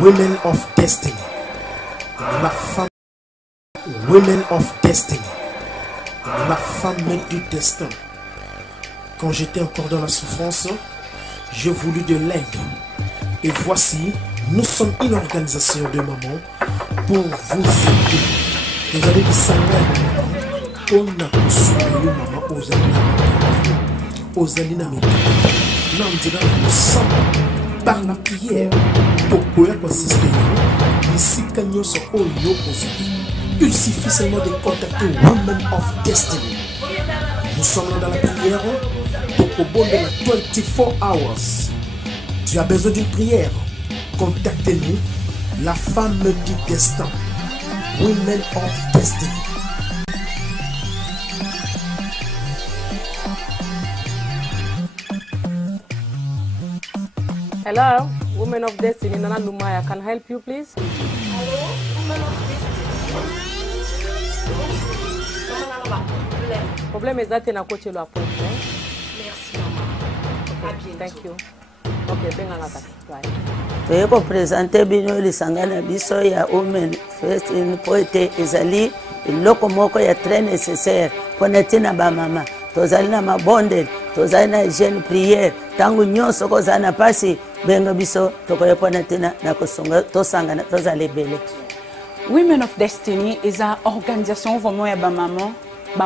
Women of Destiny. La femme. Women of Destiny. La femme du destin. Quand j'étais encore dans la souffrance, j'ai voulu de l'aide. Et voici, nous sommes une organisation de mamans pour vous aider. Vous allez dire ça, on a consommé maman aux alina nous sommes par la prière pour pouvoir assister. Ici, quand nous sommes au il suffit seulement de contacter Women of Destiny. Nous sommes là dans la prière pour au bon de la 24 hours. Tu as besoin d'une prière. Contactez-nous, la femme du destin. Women of Destiny. Hello, Women of Destiny, Nana Lumaya, can I help you please? Hello, Women of Destiny. Problème est that na coach lo appointment. Merci maman. Okay, thank you. Okay, benga ngaka. Bye. Toyeko présenter bino lisangana biso ya Women First in Poete ezali iloko moko ya très nécessaire ponetina ba mama. Tozali na mabonde, tozali na jeune prière, tangu nyonso kozana pasi benga biso tokoyepona tina na kosonga tosangana tozali bele. Women of Destiny is une organisation vraiment ya ba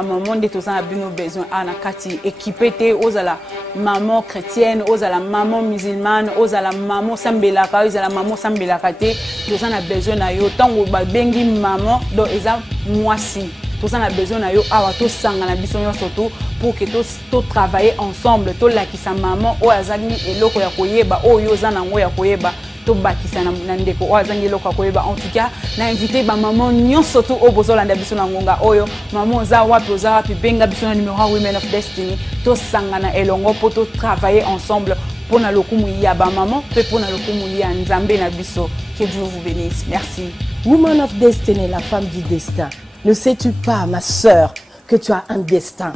maman de tous a besoin à kati équipé aux la maman chrétienne, aux la maman musulmane, aux la maman sambelaka, aux la maman sambelaka te tous a besoin na yo tango ba bengi maman do eza moisi. Tous on a besoin de to sangana biso surtout pour que tous travailler ensemble to la kisa maman o azali eloko ya koyeba o yo zana ngo ya koyeba to bakisa na ndeko o azangi eloko ya koyeba. En tout cas na invité ba maman nyonso to o bozolanda biso na ngonga oyo maman za wapi benga biso na numéro Women of Destiny to sangana elongo pour to travailler ensemble pour na lokumu ya ba maman pe pour na lokumu ya nzambe na biso. Que Dieu vous bénisse. Merci. Woman of Destiny, la femme du destin. Ne sais-tu pas, ma sœur, que tu as un destin?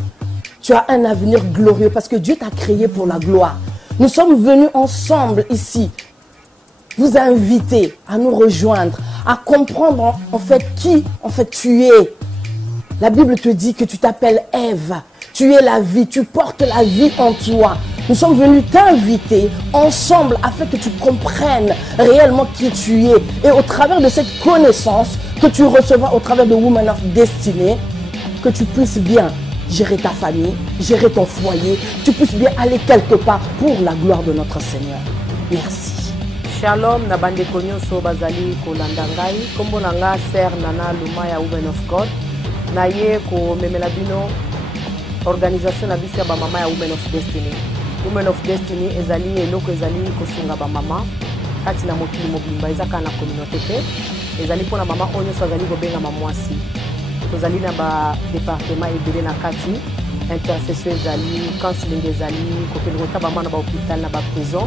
Tu as un avenir glorieux parce que Dieu t'a créé pour la gloire. Nous sommes venus ensemble ici, vous inviter à nous rejoindre, à comprendre en fait qui tu es. La Bible te dit que tu t'appelles Ève. Tu es la vie, tu portes la vie en toi. Nous sommes venus t'inviter ensemble afin que tu comprennes réellement qui tu es. Et au travers de cette connaissance que tu recevras au travers de Women of Destiny, que tu puisses bien gérer ta famille, gérer ton foyer, tu puisses bien aller quelque part pour la gloire de notre Seigneur. Merci. Shalom, na bande konyoso bazali kolanda ngai, kombo nanga Sœur Nana Lumaya Women of God. Na ye ko memela bino organisation na biso ya ba mama ya Women of Destiny. Women of Destiny ezali eloko ezali kosunga ba mama kati na mokili mobimba ezaka na communauté te. Ezali pona mama onyo so ezali kobenga mamwasi. Tozali na ba département ebele na kati, intercession ezali, counseling ezali, kopelota ba mama na ba hôpital na ba prison.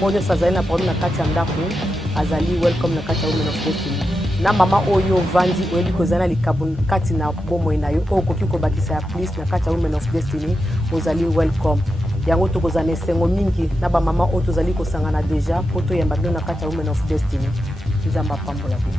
Onyo so ezali na problème na kati ya ndako, azali welcome na kati ya Women of Destiny. Na mama oyo vandi oyebi kozana likabun kati na bomo na yo okoki kobakisa ya plus na kati ya Women of Destiny ozali welcome. Yango tokozana esengo mingi na ba mama oyo tozali kosangana deja po toyamba bino na kati ya Women of Destiny. Nzamba pambola bino.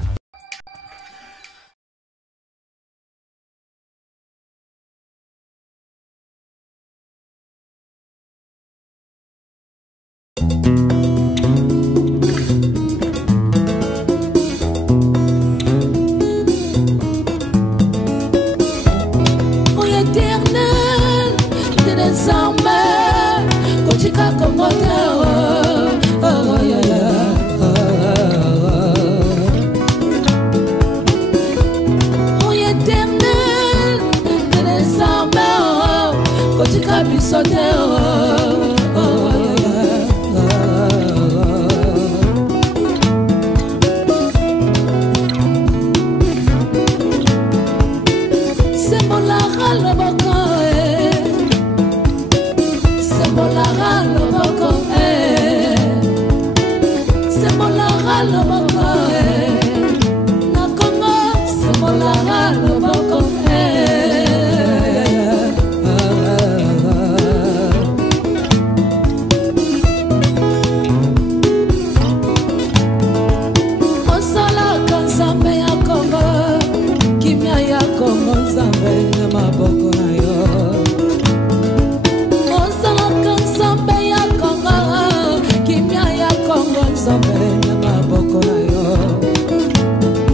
nzambe na maboko na yo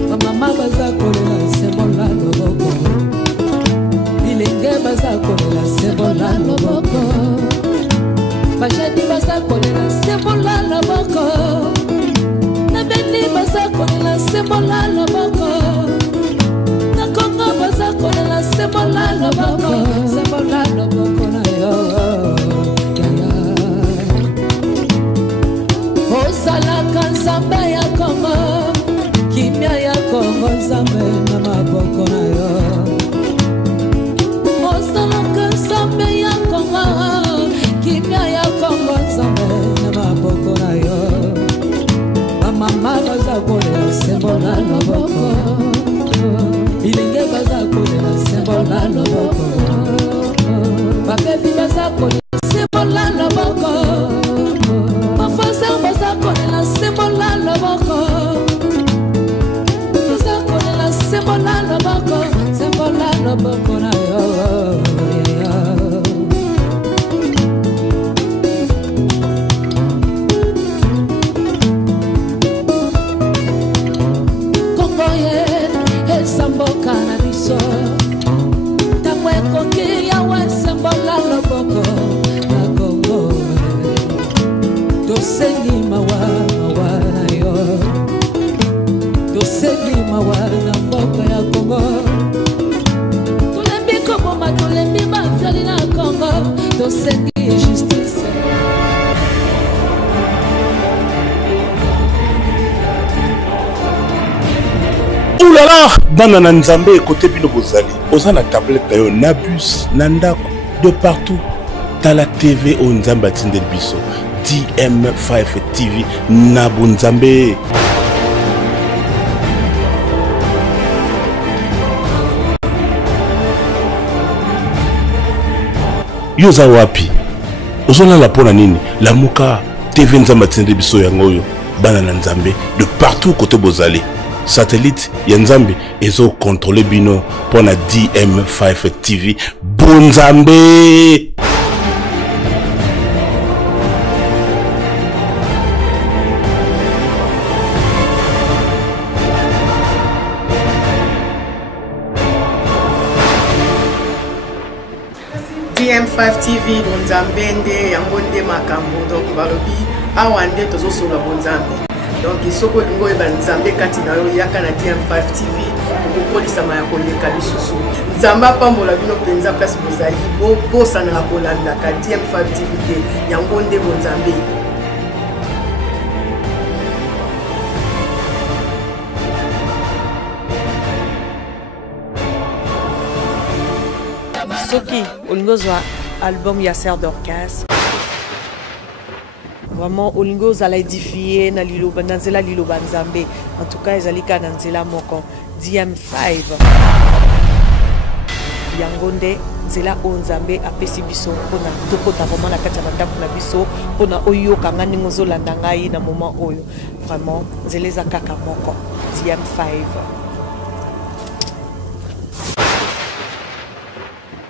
bamama baza kolela sembola loboko bilenge baza kolela sembola loboko bajeni baza kolela sembola loboko na beni baza kolela sembola loboko na kongo baza kolela sembola loboko na yo ozalaka nzambe ya kongo kimia ya kongo nzambe na maboko na yo ozalaka nzambe ya kongo kimia ya kongo nzambe na maboko na yo bamama baza kolela sembola loboko bilenge baza kolela sembola loboko babebi baza kolela sembola loboko bafaser baza kolela sembola loboko baza kolela sembola loboko na yo kongo ye esamboka na biso ntango ekoki yawe sembola loboko na kongo tosengi mawa na yo tosengi mawa na mboka ya kongo tolembi koboma tolembi bafyali na kongo tosengi justice Oulala, banana nzambe côté bino bozali. Oza na tablette yo na bus, na ndako, de partout. Tala TV o nzamba tindel biso. DM5 TV na bunzambe. Yoza wapi? Ozona la pona nini? La muka TV nzamba tindel biso yango yo. Banana nzambe de partout côté bozali. Satellite Yanzambi ezo contrôler bino pour la DM5 TV Bonzambe. DM5 TV Bonzambe nde yangonde makambo donc balobi awande tozo sola Bonzambe. Donc il faut que nous ayons kati na yo yaka na DM5 TV pour polisa ma koleka lisusu nzamba pambola bino penza place bozali bo sana na kolanda ka DM5 TV te yango nde bonzambe soki olingozwa album ya Serre d'Orchestre. Vraiment, Olingo zala édifié na liloba nanzela liloba nzambe. En tout cas, ezalika nanzela moko DM5. Yangonde nzela onzambe apesi biso pona tokota vraiment na kati ya bandako na biso pona oyo kanga ningozo landa ngai na moment oyo. Vraiment, nzeleza kaka moko DM5.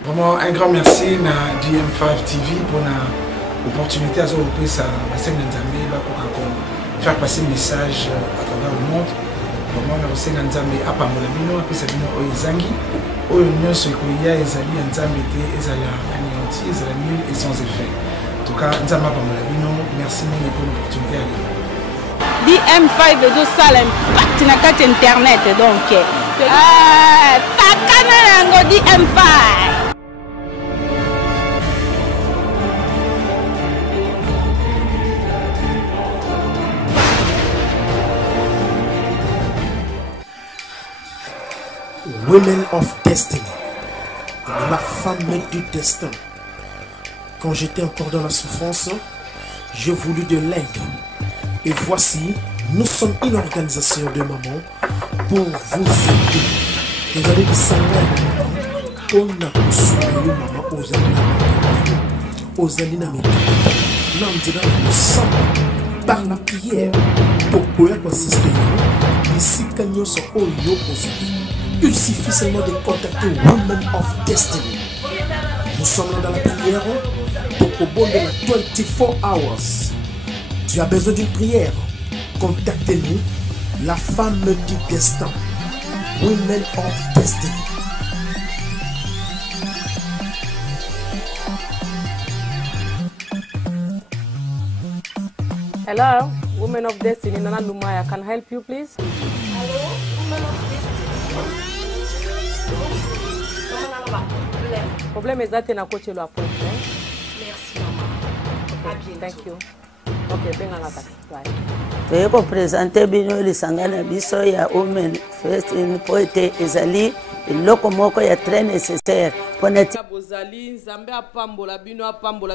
Vraiment un grand merci na DM5 TV pour la opportunité à ce que ça faire passer le message à travers le monde. Vraiment on a aussi Nzambe à Pamolamino, puis ça vient au Izangi, au Union Sokoya, Ezali, Nzambe, Ezala, anéanti, Ezala nul et sans effet. En tout cas, Nzambe à Pamolamino, merci pour l'opportunité à l'heure. DM5 de salle impact na carte internet donc takana yango DM5. Women of Destiny, la femme du destin. Quand j'étais encore dans la souffrance, j'ai voulu de l'aide. Et voici, nous sommes une organisation de mamans pour vous aider. Vous allez vous on a consommé maman aux alina nous sommes par la prière pour pouvoir assister. Ici, quand nous sommes au lieu il suffit seulement de contacter Women of Destiny. Nous sommes là dans la prière pour au bon de la 24 hours. Tu as besoin d'une prière Contactez-nous, la femme du destin, Women of Destiny. Hello, Women of Destiny, Nana Lumaya, can I help you, please? Hello, Women of Destiny. Problème exact na coach le appointment. Merci, maman. À bientôt. Thank you. Okay, benga ngata. Bye. toyeko présenter bino lisanga na biso ya Women First in poete ezali eloko moko ya très nécessaire pona bozali nzambe apambola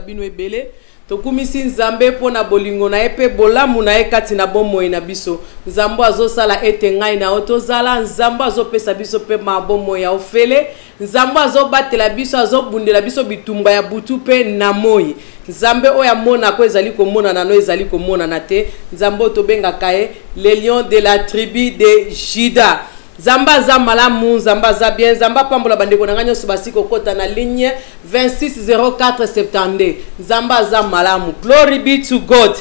bino ebele tokumisi nzambe pona bolingo na epe bolamu na ekati na bomoi na biso nzambo azosala ete ngai na otozala nzambo azopesa biso pe mabomoi ya ofele nzambo azobatela biso azobundela biso bitumba ya butu pe na moi nzambe oya mona ko ezali komona na no ezali komona na te nzambo tobengaka ye les lions de la tribu de Juda Zamba za malamu, zamba za bien, zamba pambola bandeko na nganyo subasiko kota na ligne 260470. Zamba za malamu. Glory be to God.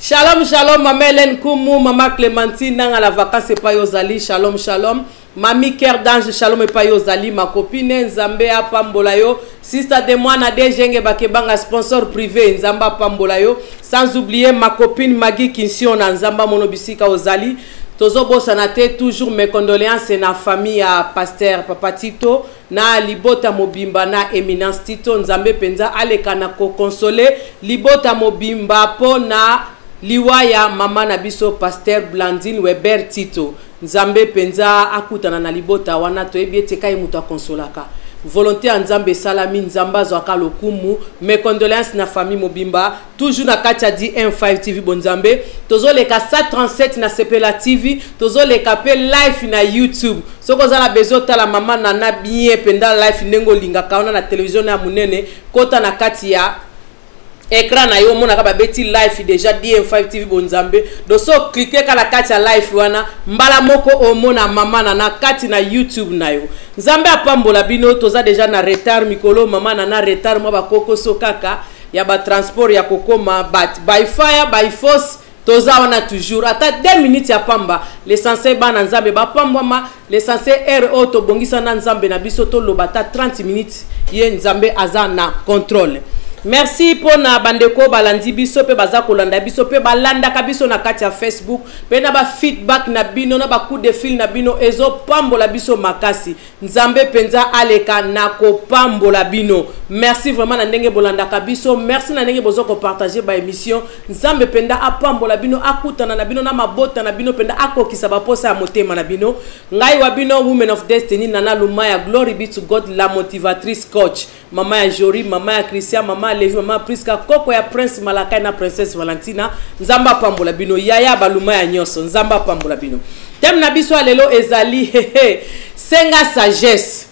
Shalom, shalom, Mama Hélène Kumu, Mama Clémentine, nanga la vacances pa yozali. Shalom, shalom. Mami Cœur d'Ange, shalom et pa yozali. Ma copine Nzambe a pambola yo. Sister de moi na de jenge bakebanga sponsor privé Nzamba pambola yo. Sans oublier ma copine Maggie Kinsion na Nzamba monobisika ozali. Tozo bosanate toujours mes condoléances na famille à pasteur Papa Tito na libota mobimba na Eminence Tito Nzambe penza aleka na ko consoler libota mobimba po na liwaya mama na biso pasteur Blandine Weber Tito Nzambe penza akutana na libota wana to ebiete kai muta consolaka volonté à Nzambe salami Nzamba zwaka lokumu mes condoléances na famille mobimba toujours na katia di M5 TV bonzambe tozo leka 137 na Sepela TV tozo leka pe live na YouTube soko za la bezota la mama na bien penda live nengo linga kaona na télévision na munene kota na katia écran na yo mona ka beti live déjà DM5 TV bonzambe do so cliquer kala kati ya live wana mbala moko omona mama na kati na YouTube na yo Nzambe apambola bino toza déjà na retard mikolo mama na retard mwa bakoko so kaka ya ba transport ya kokoma but by fire by force toza wana toujours ata 2 minutes ya pamba l'essentiel bana Nzambe ba pambwama l'essentiel RO to bongisa na Nzambe na biso to lobata 30 minutes ye Nzambe aza na contrôle. Merci pour na bandeko balandi biso pe baza kolanda biso pe balanda kabiso na kati ya Facebook pe na ba feedback na bino na ba coup de fil na bino ezo pambola biso makasi Nzambe penza aleka na ko pambola bino merci vraiment na ndenge bolanda kabiso merci na ndenge bozo ko partager ba émission Nzambe penda apambola bino akutana na bino na mabota na bino penda akokisa ba posa ya motema na bino ngai wa bino Women of Destiny Nana Lumaya glory be to God la motivatrice coach mama ya Jory mama ya Christian mama Levi mama Priska koko ya Prince Malakai na Princesse Valentina Nzamba pambola bino yaya baluma ya nyoso Nzamba pambola bino tem na biso lelo ezali senga sagesse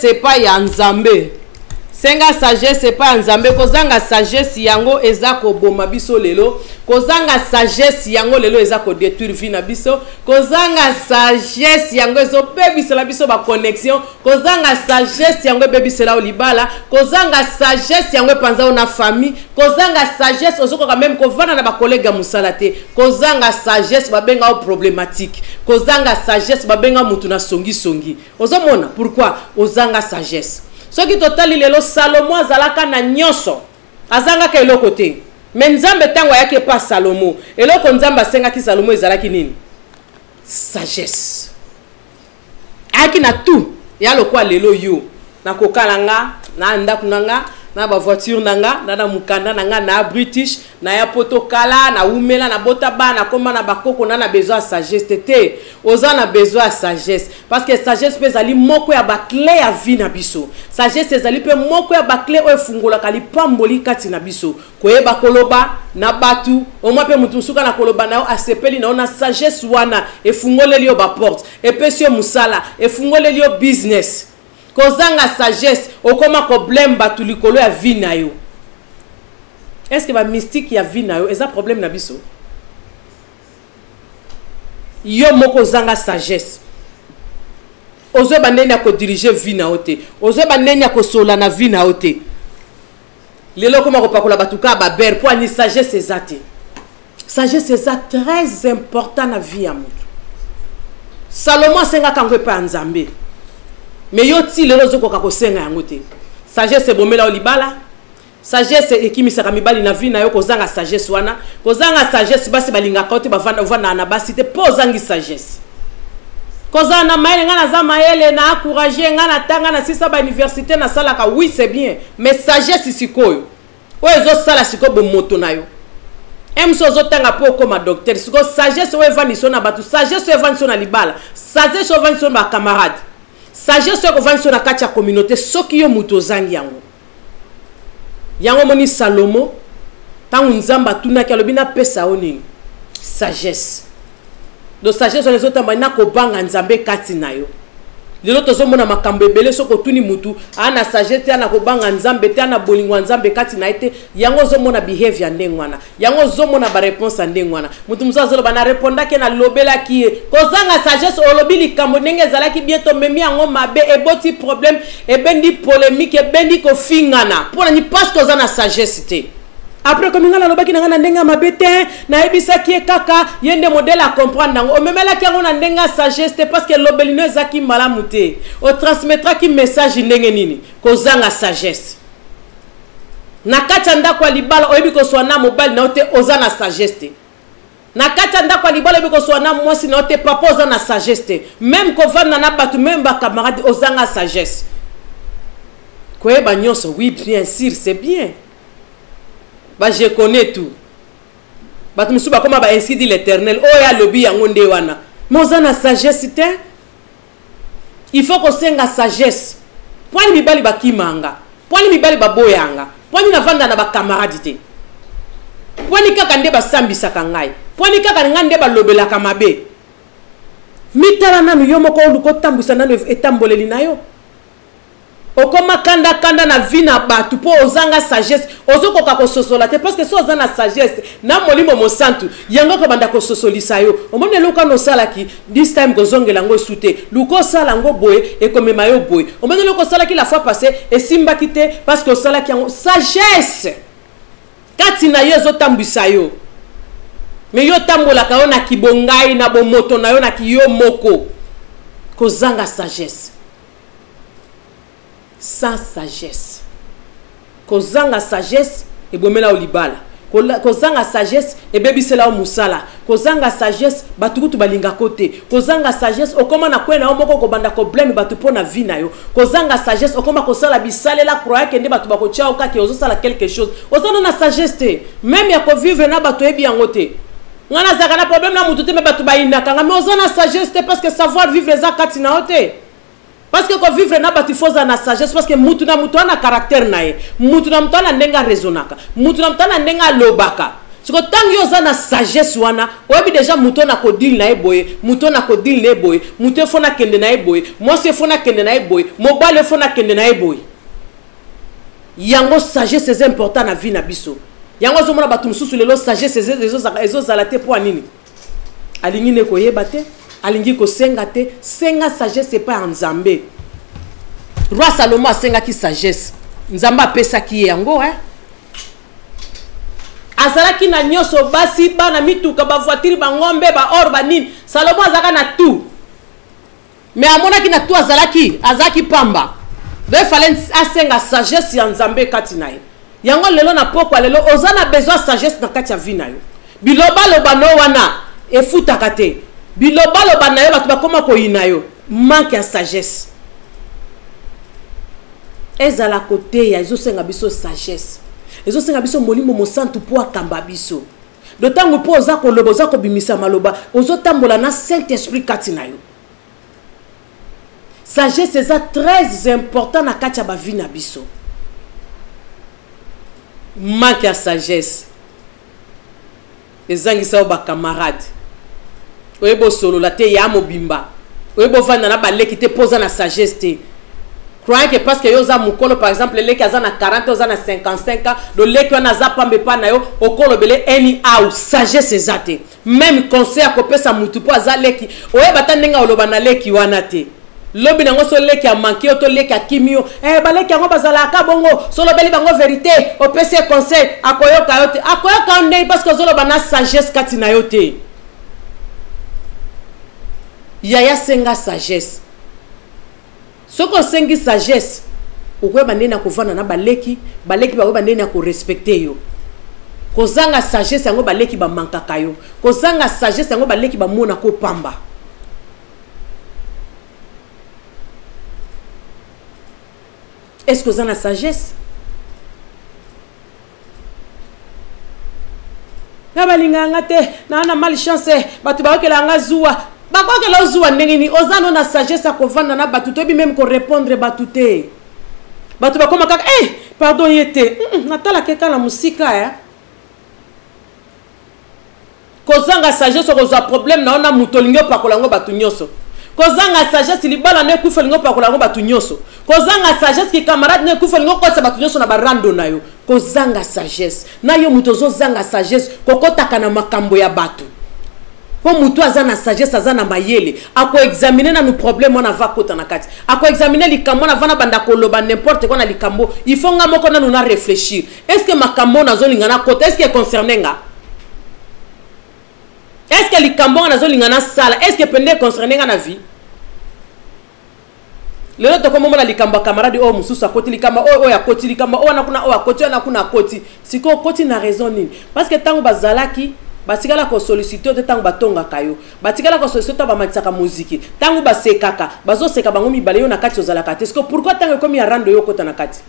c'est pas ya Nzambe senga sagesse c'est pas Nzambe kozanga sagesse yango ezako boma biso lelo kozanga sagesse yango lelo ezako détruire vie na biso kozanga sagesse yango ezo bebisela biso ba connexion kozanga sagesse yango bebisela olibala kozanga sagesse yango panza na famille kozanga sagesse ozoko quand même kovana na ba collègue musala te kozanga sagesse babenga o problématique kozanga sagesse babenga mutu na songi ozomona pourquoi ozanga sagesse soki totali lelo Salomo azalaka na nyoso azanga ka eloko te mais Nzambe tango yake pa Salomo eloko Nzambe asenga ki Salomo ezalaki nini sagesse aki na tout ya lokwa lelo yo na kokalanga na ndaku nanga na ba voiture nanga na mukanda nanga na British na ya potokala na umela na botaba na koma na bakoko na besoin sagesse te oza na besoin sagesse parce que sagesse pe zali moko ya ba clé ya vie na biso sagesse zali pe moko ya ba clé o efungola kali pamboli kati na biso koyeba koloba na batu o mwa pe mutu suka na koloba na asepeli na sagesse wana efungoleli yo ba porte epesio musala efungoleli yo business kozanga sagesse okoma problème batu likolo ya vie na yo est-ce que ba mystique ya vie na yo eza problème na biso yo moko zanga sagesse ozo bandenya ko diriger vie na ote ozo bandenya ko sola na vie na ote lelo koma ko pakola batuka ba ber po ani sagesse ezate sagesse c'est très important na vie ya mutu. Salomon senga kangwe pa nzambe. Mais yo ti lelo zoko kako senga yango te. Sagesse bomela olibala. Sagesse ekimisaka mibali na vie na yo kozanga sagesse wana. Kozanga sagesse basi balinga kote bavanda na basi te pozangi sagesse. Kozana maele ngana za maele na encourager ngana tanga na sisa ba université na salaka oui c'est bien mais sagesse sikoyo. Ozo sala siko bo moto na yo. Emso zo tanga po koma docteur siko sagesse o evani sona batu sagesse o evani sona libala. Sagesse o evani sona ba camarade. Sagesse o evani sona katia communauté soki yo muto zangi yango. Yango moni Salomo tangu nzamba tuna ki alobina pesa oni sagesse. Do sagesse les autres na ko banga nzambe kati na yo. Lelo tozo mona makambo ebele soko tuni mutu ana sagesse ana ko banga nzambe te ana bolingwa nzambe kati na ite yango zo mona behavior ndengwana. Yango zo mona ba réponse ndengwana. Mutu musazo bana répondra ke na lobela ki kozanga sagesse olobili kambo ndenge zalaki bientôt memi yango mabe eboti problème ebendi polémique ebendi ko fingana. Pona ni parce que ozana sagesse te. Après comme ngana lobaki na ngana ndenga mabete na ebisa ki kaka yende modèle à comprendre nango o memela ki ngona ndenga sagesse parce que lobelino ezaki malamu te o transmettra ki message ndenge nini kozanga sagesse na kati ndako ya libala oyebi ko swana mobile na ote ozana sagesse te na kati ndako ya libala oyebi ko swana mwasi na ote papa ozana sagesse te même ko vanda na batu même ba camarade ozanga sagesse koyeba nyonso oui bien sûr c'est bien. Bah je connais tout. Bah tu me souviens comment bah ainsi dit l'Éternel. Oh ya lobby yango nde wana. Mozana sagesse te. Il faut qu'on senga sagesse. Point mi bali ba kimanga. Point mi bali ba boyanga. Point na vanda na ba camarade te. Point kaka nde ba sambisa kangai. Point kaka ngande ba lobela kamabe. Mitala na yomo ko luko tambusa na etamboleli na yo. Okoma kanda na vie na batu po ozanga sagesse ozoko ka ko sosola te parce que so ozana sagesse na molimo mosantu yango ko banda ko sosolisa yo omone luka no salaki this time ko zongela ngo sute luko sala ngo boye e komema yo boye omone luko salaki la fois passée e simba kite parce que salaki yango sagesse kati na yo zo tambisa yo mais yo tambola ka ona kibongai na bomoto na yo na kiyo moko ko zanga sagesse. Sans sagesse. Kozanga sagesse et bomela olibala. Kozanga sagesse et bebisela o musala. Kozanga sagesse batukutu balinga kote. Kozanga sagesse okoma na kwena omoko ko banda ko blame batu pona vie na yo. Kozanga sagesse okoma ko sala bisale la croire que ndi batu bako tia oka ke ozo sala quelque chose. Ozana na sagesse te. Même ya ko vivre na batu ebi yangote. Ngana zaka na problème na mutu te me batu bayina kanga mais ozana sagesse te parce que savoir vivre za kati na ote. Parce que quand vivre na bati foza na sagesse parce que mutu na caractère nae mutu na mutu na ndenga raisonnaka mutu na mutu na ndenga lobaka siko tangi yoza na sagesse wana oyebi déjà mutu na ko deal na eboye mutu na ko deal na eboye mutu fona kende na eboye mwasi fona kende na eboye mobile fona kende na eboye yango sagesse c'est important na vie na biso yango zo mona batu mususu lelo sagesse ezo zalate po anini alingi ne ko yeba te alingi ko senga te senga sagesse c'est pas nzambe roi Salomon senga ki sagesse nzamba pesa ki yango azalaki na nyoso basi bana mituka ba voiture ba ngombe ba or ba nini Salomon azaka na tout mais amona ki na tout azaki pamba de fallait asenga sagesse ya nzambe kati na ye yango lelo na poko lelo ozana besoin sagesse na kati ya vie na yo biloba loba no wana efutaka te biloba loba na yo batu bakoma ko yina yo manque ya sagesse ezala côté ya ezosenga biso sagesse ezosenga biso molimo mosantu po akamba biso do tango po oza ko loba oza ko bimisa maloba ozotambola na Saint-Esprit kati na yo sagesse c'est très important na kati ya ba vie na biso manque ya sagesse ezangisa ba camarade oyebo solo la te ya mobimba oyebo vanda na baleki te poza na sagesse te croyant que parce que yo za mukolo par exemple leki aza na 40 oza na 55 ans do leki wana za pambe pa na yo okolo bele any out sagesse ezate même conseil ko pesa mutu po aza leki oyeba ta ndenga oloba na leki wana te lobi nango so leki a manqué to leki a kimio baleki yango bazalaka bongo solo beli bango vérité au PC conseil akoyoka yote akoyoka ndei parce que zolo bana sagesse kati na yote yaya senga sagesse soko sengi sagesse ukwe bandeni na kovana na baleki ba bandeni na ko respecter yo kozanga sagesse yango baleki ba mankaka yo kozanga sagesse yango baleki ba mona ko pamba. Est-ce que vous avez la sagesse? Na balinganga te na malchance batu ba ke la ngazua ba ko ke la zua ndengini ozano na sagesse a kovanda na batu to bi même ko répondre batu te batu ba koma kaka pardon yete natala ke kala musika ya kozanga sagesse ko za problème na ona mutolingo pakolango batu nyoso kozanga sagesse libala ne kufelingo pakolango batu nyoso kozanga sagesse ki camarade ne kufelingo kotsa batu nyoso na barando na yo kozanga sagesse na yo mutozo zanga sagesse kokotaka na makambo ya batu po mutu azana sagesse azana mayele ako examiner na no problème on va kota na kati ako examiner likambo na vana banda koloba n'importe quoi na likambo il faut nga moko na nuna réfléchir est-ce que makambo na zolinga na kota est-ce que concerné nga est-ce que likambo na zolinga na sala est-ce que pende concerné nga na vie le to comme mona likamba camarade o mususu akoti likamba o ya koti likamba o na kuna o akoti na kuna koti siko koti na raison nini parce que tango bazalaki batikala ko solliciter te tango batonga kayo batikala ko solliciter ba matisaka muziki tango basekaka bazo seka bango mibale yo na kati ozalaka te siko pourquoi tango comme ya rando yo kota na kati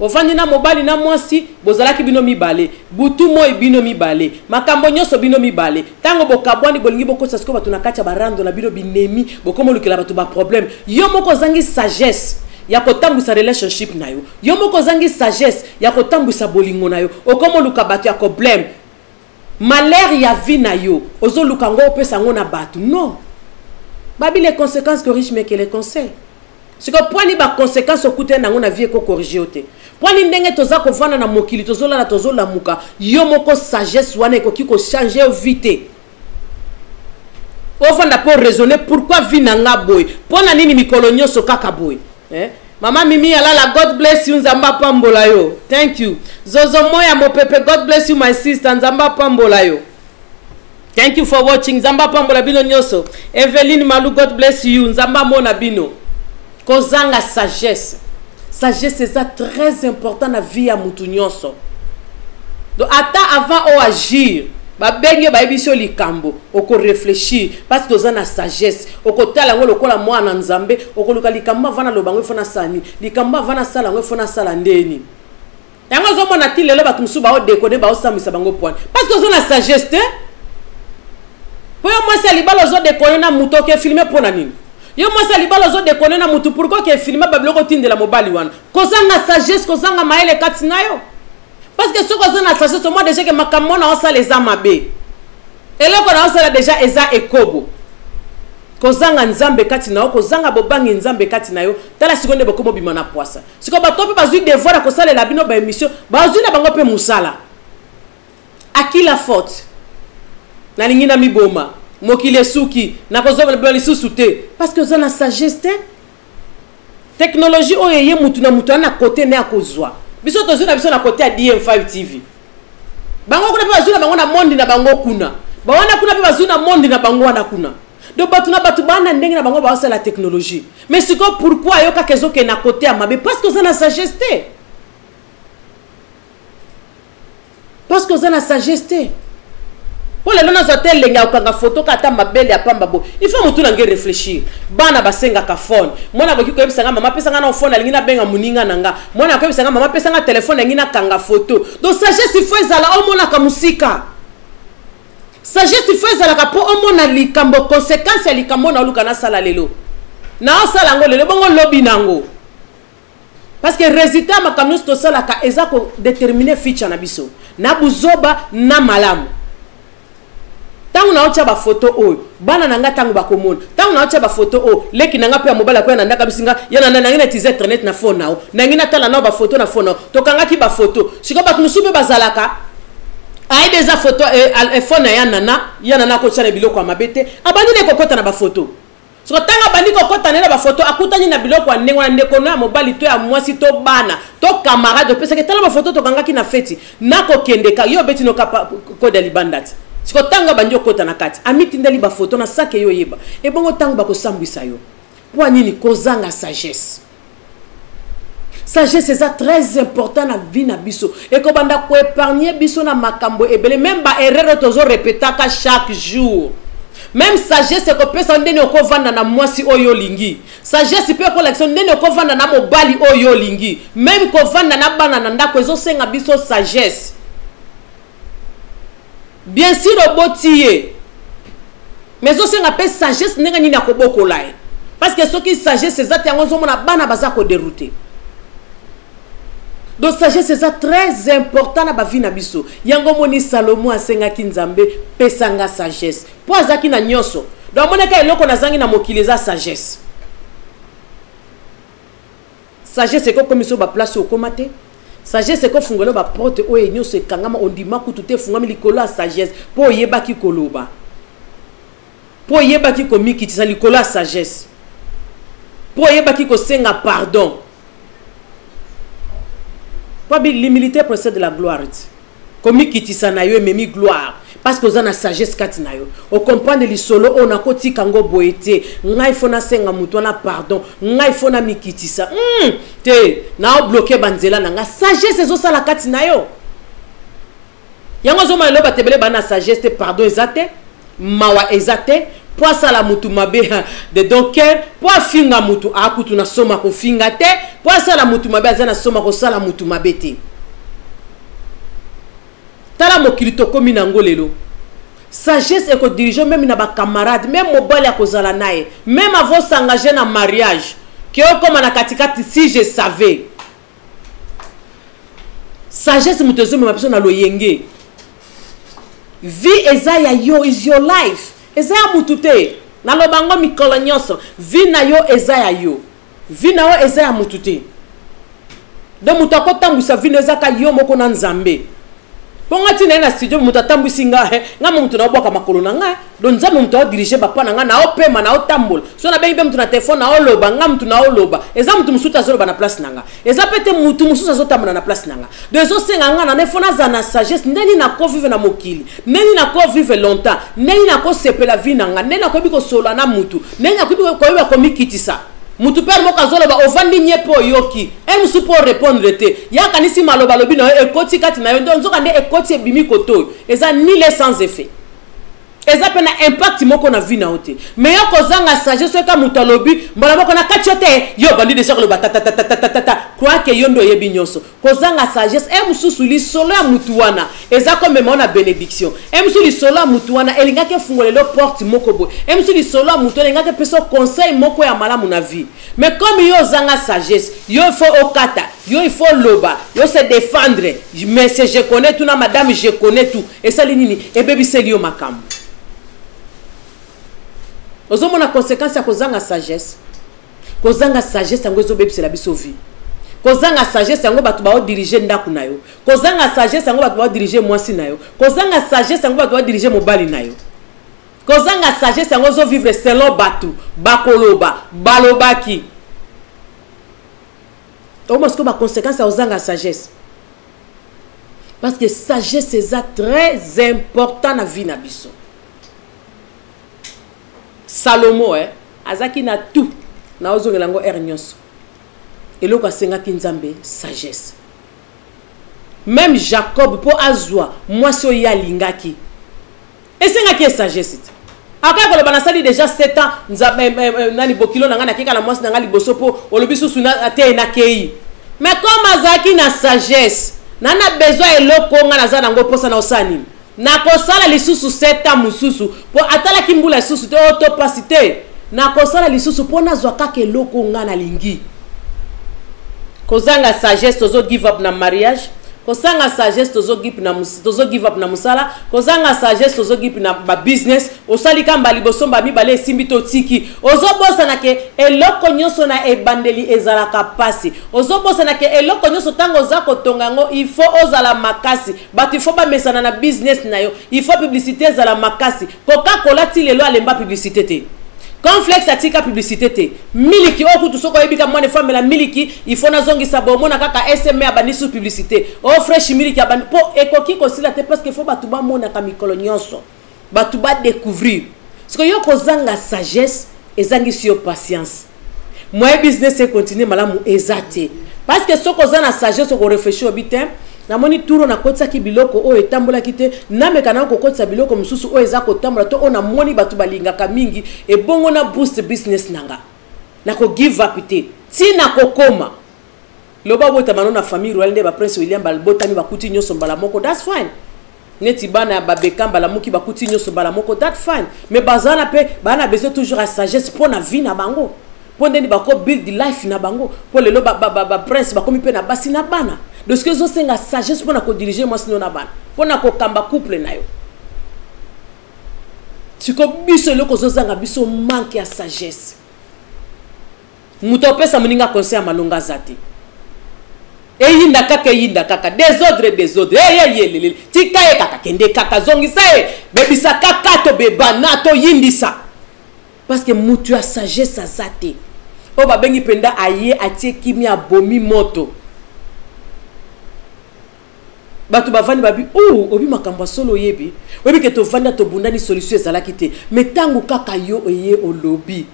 ofandi na mobali na mwasi bozalaki bino mibale butu moi bino mibale makambo nyoso bino mibale tango bokabwani bolingi bokotsa siko batu na kati ya barando na bino binemi bokomo lukela batu ba problème yo moko zangi sagesse ya kotambusa relationship na yo yo moko zangi sagesse ya kotambusa bolingo na yo okomo luka batu ya problème malheur ya vie na yo ozo luka ngo opesa ngo na batu non babi les conséquences que riche mais que les conseils. C'est que pour les conséquences au côté na ngona vie ko corriger te pour ni ndenge toza ko vana na mokili tozola na tozola muka yo moko sagesse wana ko ki ko changer vite o vanda pour raisonner pourquoi vie na nga boy pona nini mikolonyo so kaka boy mama mimi ala la God bless you nzamba pambola yo thank you zozo moya mo pepe God bless you my sister nzamba pambola yo thank you for watching nzamba pambola bino nyoso Eveline Malu God bless you nzamba mona bino kozanga sagesse sagesse c'est très important na vie ya mutu nyonso donc ata avant o agir ba benge ba ebiso likambo oko réfléchir parce que ozana sagesse oko tala ngo lokola mwana nzambe oko luka likambo vana lobango fona sani likambo vana sala ngo fona sala ndeni yango zo mona tilelo ba tumsu ba o déconner ba o samisa bango point parce que ozana sagesse te po yo moi c'est libalo zo déconner na muto ke filmer pona nini yo moi ça libalo zo déconner na mutu pourquoi que filmer ba bloko tindela mobali wana kozanga sagesse kozanga maele katina yo parce que ce kozanga sagesse moi déjà que makambo na osa les amabe et là qu'on a osa déjà eza ekobo kozanga nzambe katina yo kozanga bobangi nzambe katina yo tala seconde bokomo bima na poisa siko batope bazui devoir ko sala la bino ba émission bazui na bango pe musala à qui la faute na lingina miboma mokile suki na kozoba bali susute parce que ça na sagesse technologie oyeye mutu na mutu na côté na kozwa biso tozo na biso na côté ya DM5 TV bango kuna pe bazuna bango na monde na bango kuna bawana kuna pe bazuna monde na bango wana kuna donc batu na batu bana ndenge na bango ba la technologie mais c'est quoi pourquoi yo ka kezo ke na côté ya mabe parce que ça na sagesse parce que ça na sagesse pour les gens hôtel les gars quand photo kata mabele ya pamba bo il faut mutu nange réfléchir bana basenga ka phone mwana ko kiko bisanga mama pesa ngana phone alingi na benga muninga nanga mwana ko bisanga mama pesa ngana téléphone alingi na kanga photo donc sagesse il faut ezala au mona ka musika sagesse il faut ezala ka po au mona likambo conséquence ya likambo na luka na sala lelo na sala ngo lelo bongo lobi nango parce que résultat makamno to sala ka ezako déterminer future na biso na buzoba na malamu. Tangu na ocha ba photo o bana nanga tangu ba komona tangu na ocha ba photo o leki nanga pe mobile ko na ndaka bisinga yana na ngina tize internet na phone nao na ngina tala na ba photo na phone to kanga ki ba photo siko ba kusube bazalaka ai déjà photo phone yana na ko chana biloko mabete abandi ne kokota na ba photo so tanga bandi ko kotanela ba photo akutani na biloko ya ndenge wana ndeko na mobali to ya mwasi to bana to camarade pesa ke tala ba photo to kangaki na feti nako kendeka yo beti no kapa ko de libandati siko tanga bandi okota na kati amitindeli ba photo na sake yo yeba e bongo tanga ba ko sambwisa yo kwa nini kozanga sagesse. Sagesse c'est très important na vie na biso et ko banda ko épargner biso na makambo ebele même ba erreur tozo répétaka chaque jour. Même sagesse ko pesa ndeni okovanda na mwasi oyo lingi. Sagesse pe ko l'action ndeni okovanda na mobali oyo lingi. Même ko vanda na bana na ndako ezo senga biso sagesse. Bien sûr obotiye. Mais zo senga pe sagesse ndenge nini akobokola. Parce que ce qui sagesse c'est ça yango zo mona bana baza ko dérouter. Donc sagesse c'est ça très important na ba vie na biso. Yango moni Salomo asenga ki Nzambe pesanga sagesse. Po azaki na nyoso. Donc moneka eloko na zangi na mokileza sagesse. Sagesse c'est comme miso ba place au komate. Sagesse c'est ko fungolo ba porte o nyoso ekangama ondima kutute fungami likolo a sagesse po yeba ki koloba. Po yeba ki komiki tisa likolo a sagesse. Po yeba ki ko senga pardon. L'humilité précède de la gloire. Comme kitisa na yo memi gloire parce que on a sagesse kati na yo. On comprend les solo on a koti kango boete. Ngai fona senga mutu na pardon. Ngai fona mikitisa. Te na o bloquer banzela na nga sagesse ezo sala kati na yo. Yango zo ma lo batebele bana sagesse te pardon ezate. Mawa ezate. Po sala mutu mabe de donker po finga mutu akutu na soma ko finga te po sala mutu mabe azana soma ko sala mutu mabe te tala mokilito komi na ngolelo sagesse et ko diriger même na ba camarade même mobali akozala nae même avant s'engager na mariage que comme na katikati si je savais sagesse mutu zo me mabiso na loyenge vie ezaya yo is your life. Ezaya mutute na lobango mikolo nyonso vina yo ezaya yo vina yo ezaya mutute do mutako tambusa vina ezaka yo moko na Nzambe ponga tina na studio mutatambusi nga nga mutu na boka makolo na nga do Nzambe mutu o diriger papa na nga na opema na otambola so na bengi be mutu na telefone na oloba nga mutu na oloba eza mutu musuta zoloba na place na nga eza pete mutu musuta zotambola na place na nga do ezo senga nga na nefona za na sagesse ndeni na ko vivre na mokili ndeni na ko vivre longtemps ndeni na ko sepela vie na nga ndeni na ko biko sola na mutu ndeni na ko biko ko yeba ko mikitisa mutu père moko zoloba ovandi nyepo yoki musu pour répondre te ya kanisi maloba lobi na ekoti kati na yo ndo nzoka nde ekoti ebimi koto eza ni les sans effet eza pena impact moko na vie na ote mais yo kozanga sagesse ka mutu alobi mbala moko na kati yote yo bandi déjà loba ta crois que yo ndo yebi nyonso kozanga sagesse mususu li solo ya mutu wana eza comme même na bénédiction mususu li solo ya mutu wana elinga ke fungolelo porte moko bo mususu li solo ya mutu elinga ke peso conseil moko ya malamu na vie mais comme yo zanga sagesse yo il faut okata yo il faut loba yo se défendre mais je connais tout na madame je connais tout et ça linini et baby c'est yo makambo. Ozomo na conséquence ya kozanga sagesse. Kozanga sagesse yango ezo bebisela biso vie. Kozanga sagesse yango batu ba o diriger ndaku na yo. Kozanga sagesse yango batu ba o diriger mwasi na yo. Kozanga sagesse yango batu ba diriger mobali na yo. Kozanga sagesse yango zo vivre selon batu bakoloba balobaki. Omo sko ba conséquence ya ozanga sagesse. Parce que sagesse c'est très important na vie na biso. Salomo azaki na tout na ozongelango nyonso eloko asenga ki Nzambe sagesse même Jacob po azwa mwasi oyo alingaki esenga ki sagesse aka ko le banasali déjà 7 ans Nzambe nani bokilo na ngana kika na mwasi na ngali boso po olobi susu na te na kei mais comme azaki na sagesse nana besoin eloko ngana za nango posa na osani na kosala lisusu 7 ans mususu po atala kimbula lisusu te autopacité na kosala lisusu po nazwa kaka eloko ngana lingi kozanga sagesse tozo give up na mariage kozanga sagesse tozo give up na musala kozanga sagesse tozo give na ba business osali kamba liboso mba mibale simbi to tiki ozobosa na ke eloko nyonso na ebandeli ezala kapasi ozobosa na ke eloko nyonso tango zako tongango il faut ozala makasi batu il faut ba mesana na business na yo il faut publicité ezala makasi Coca-Cola ti lelo alemba publicité te Conflex atika publicité te. Miliki oku tu soko ebika mwana femme la miliki il faut na zongi sabo na kaka SMA abani sous publicité. Oh fresh miliki abani po ekoki kosila te parce que faut batuba mona ka mikolo nyonso. Batuba découvrir. Parce que yo kozanga sagesse ezangi sur patience. Moi business e continue malamu ezate. Parce que soko zana sagesse ko réfléchir obitem na moni turo na kotsa ki biloko o etambola kite na mekana ko kotsa biloko mususu o ezako tambola to ona moni batu balingaka mingi e bongo na boost business nanga na ko give up ite ti na ko koma loba bota manona famille royale nde ba prince William balbota ni bakuti nyoso mbala moko that's fine neti bana babeka mbala muki bakuti nyoso mbala moko that's fine mais bazana pe bana besoin toujours à sagesse pour na vie na bango pour ndeni bako build life na bango pour le loba prince bakomi pe na basi na bana. De ce que je sais, la sagesse pour nous diriger, moi, sinon, pour nous kamba couple na yo. Si comme biso le kozo zanga biso manque à sagesse. Mutope sa muninga conseil malonga zati. E yinda kaka désordre. Ye tika e kaka kende kaka zongi sa e bebisa kaka to bebana to yindisa. Parce que mutu a sagesse a zati. O ba bengi penda aye atie kimi abomi moto. Batu bavani babi obi makamba solo yebi obi ke to vanda to bundani solution ezala kite mais tangu kaka yo eye olobi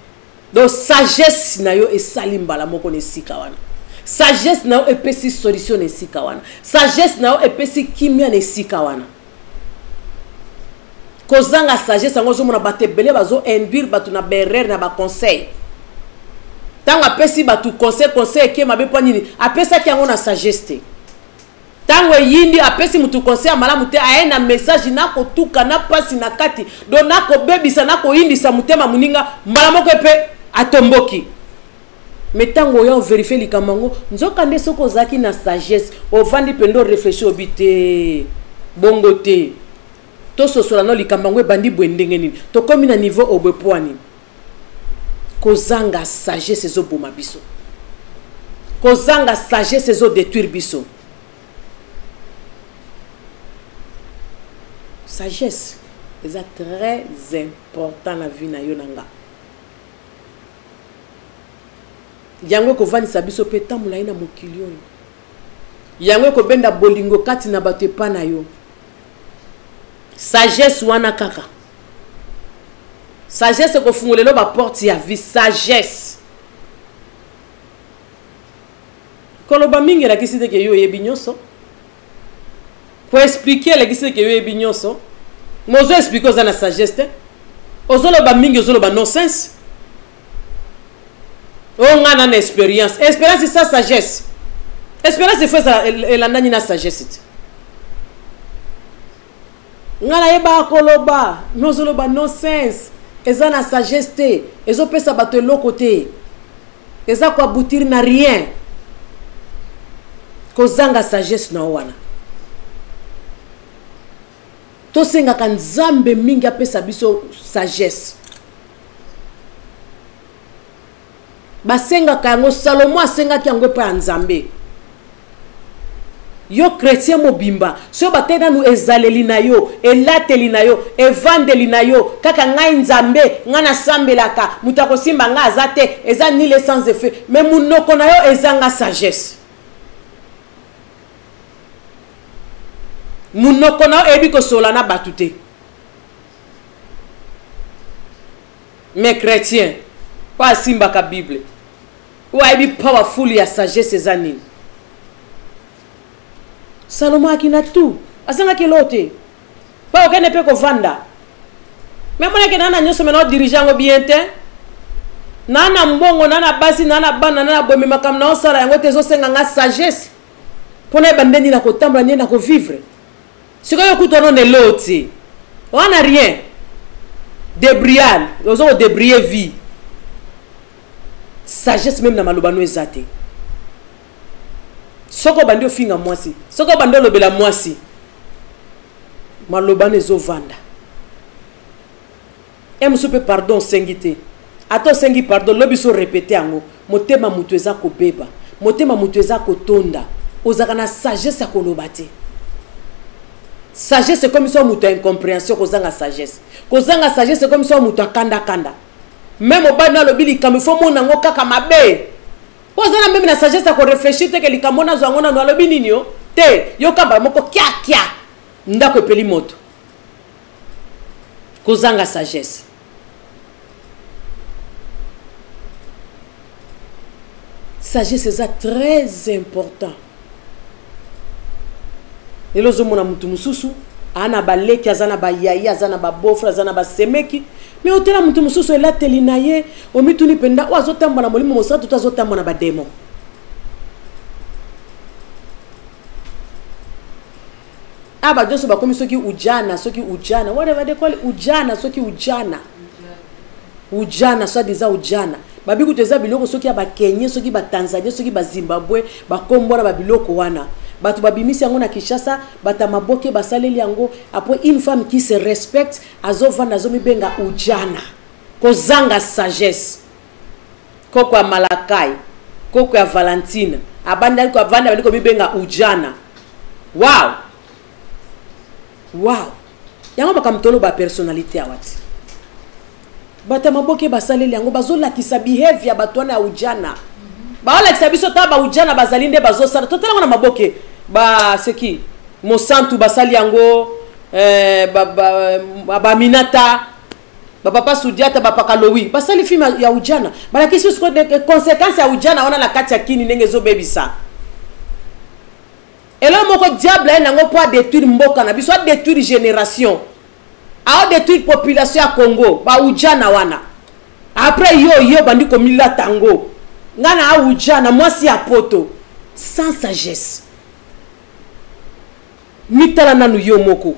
donc sagesse na yo esali mbala moko ne sika wana sagesse na yo epesi solution ne sika wana sagesse na yo epesi kimia ne sika wana kozanga sagesse ngo zo mona batebele bazo induire batu na berrer na ba conseil tangu apesi batu conseil ke mabe panini apesa ki ngo na sagesse tango yindi apesi mutu conseil malamu te aena message na ko tuka na pasi na kati do na ko bebisa na ko yindisa mutema muninga mbala moko pe atomboki mais tango ya vérifier likamango nzoka nde soko zaki na sagesse o vandi pendo réfléchir obité bongo te to sosola no likamango bandi bwendenge nini to komi na niveau obepwani kozanga sagesse zo boma biso kozanga sagesse zo détruire biso. Sagesse, c'est très important la vie na yonanga. Yango ko vani sabiso peta mulayi na mokili oyo. Yango ko benda bolingo kati na bato epa na yo. Sagesse wana kaka. Sagesse ko fungolelo ba porte ya vie sagesse. Koloba mingi la kisite ke yo yebi nyonso. Pour expliquer la kisite ke yo yebi nyonso. Mozo explique aux la sagesse. Ozolo ba mingi ozolo ba nonsense. On a une expérience. Expérience c'est ça sagesse. Expérience c'est ça la nani na sagesse. Ngala yeba koloba, nozolo ba nonsense. Eza na sagesse te. Ezo pesa bato lo côté. Eza ko aboutir na rien. Kozanga sagesse na wana. To senga kan zambe mingi apesa biso sagesse. Basenga kango Salomo asenga kiango pa nzambe. Yo chrétien mobimba, so batena nu ezaleli na yo, elateli na yo, evandeli na yo, kaka ngai nzambe, ngana sambelaka, mutako simba nga azate, eza ni les sans effet, mais munoko na yo ezanga sagesse. Munoko na yo ebi ko solana batute. Mais chrétien, pas simba ka Bible. Ou ebi powerful ya sagesse ezani. Salomo akina tout. Asanga kelote. Pas aucun ne peut ko vanda. Même moi que nana nyoso mena dirigeant ngo bien te. Nana mbongo nana basi nana bana nana bomi makam na osala yango tezo senga nga sagesse. Pona bandeni na ko tamba ni na ko vivre. Siko yo kutono ne loti. On a rien. Débrial, ozo débrier vie. Sagesse même na malobano ezate. Soko bandi ofinga mwasi. Soko bandi olobela mwasi. Malobano ezo vanda. Musupe pardon sengite. Ato sengi pardon lobi so répéter ango. Motema mutu eza ko beba. Motema mutu eza ko tonda. Ozaka na sagesse akolobate. Sagesse c'est comme ça mutu incompréhension kozanga sagesse. Kozanga sagesse c'est comme ça mutu kanda kanda. même au bas dans le bili comme il faut mon nango kaka mabe posana même na sagesse à réfléchir que les kamona zangona dans le bini nio te yo kamba moko kia ndako peli moto kozanga sagesse sagesse c'est très important et lozo mona mutu mususu ana baleki azana ba yayi azana ba bofra azana ba semeki mais otela mutu mususu ela telina ye omituni penda o azotamba na molimo mosatu to azotamba na ba demo aba joso ba komi soki ujana whatever they call ujana soki ujana so diza ujana babi kuteza biloko soki aba Kenya soki ba Tanzania soki ba Zimbabwe ba Kombo ba biloko wana batu babimisi yango na Kinshasa bata maboke basaleli yango après une femme qui se respecte azovanda azomibenga ujana kozanga sagesse koko ya Malakai koko ya Valentine abanda ko avanda baliko mibenga ujana wow yango bakamtolo ba personnalité awati bata maboke basaleli yango bazolakisa behavior batwana ya ujana baolakisa biso ta ba ujana bazalinde bazosala totala ngona maboke ba seki mosantu basali yango ba minata ba papa sudiata ba pakalowi basali film ya ujana balakisi usko de conséquences ya ujana wana na kati ya kini ndenge zo bebisa elo moko diable nango po détruire mboka na biso détruire génération a détruire population ya Congo ba ujana wana après yo bandi komila tango ngana a ujana mwasi ya poto sans sagesse mitala nanu yo moko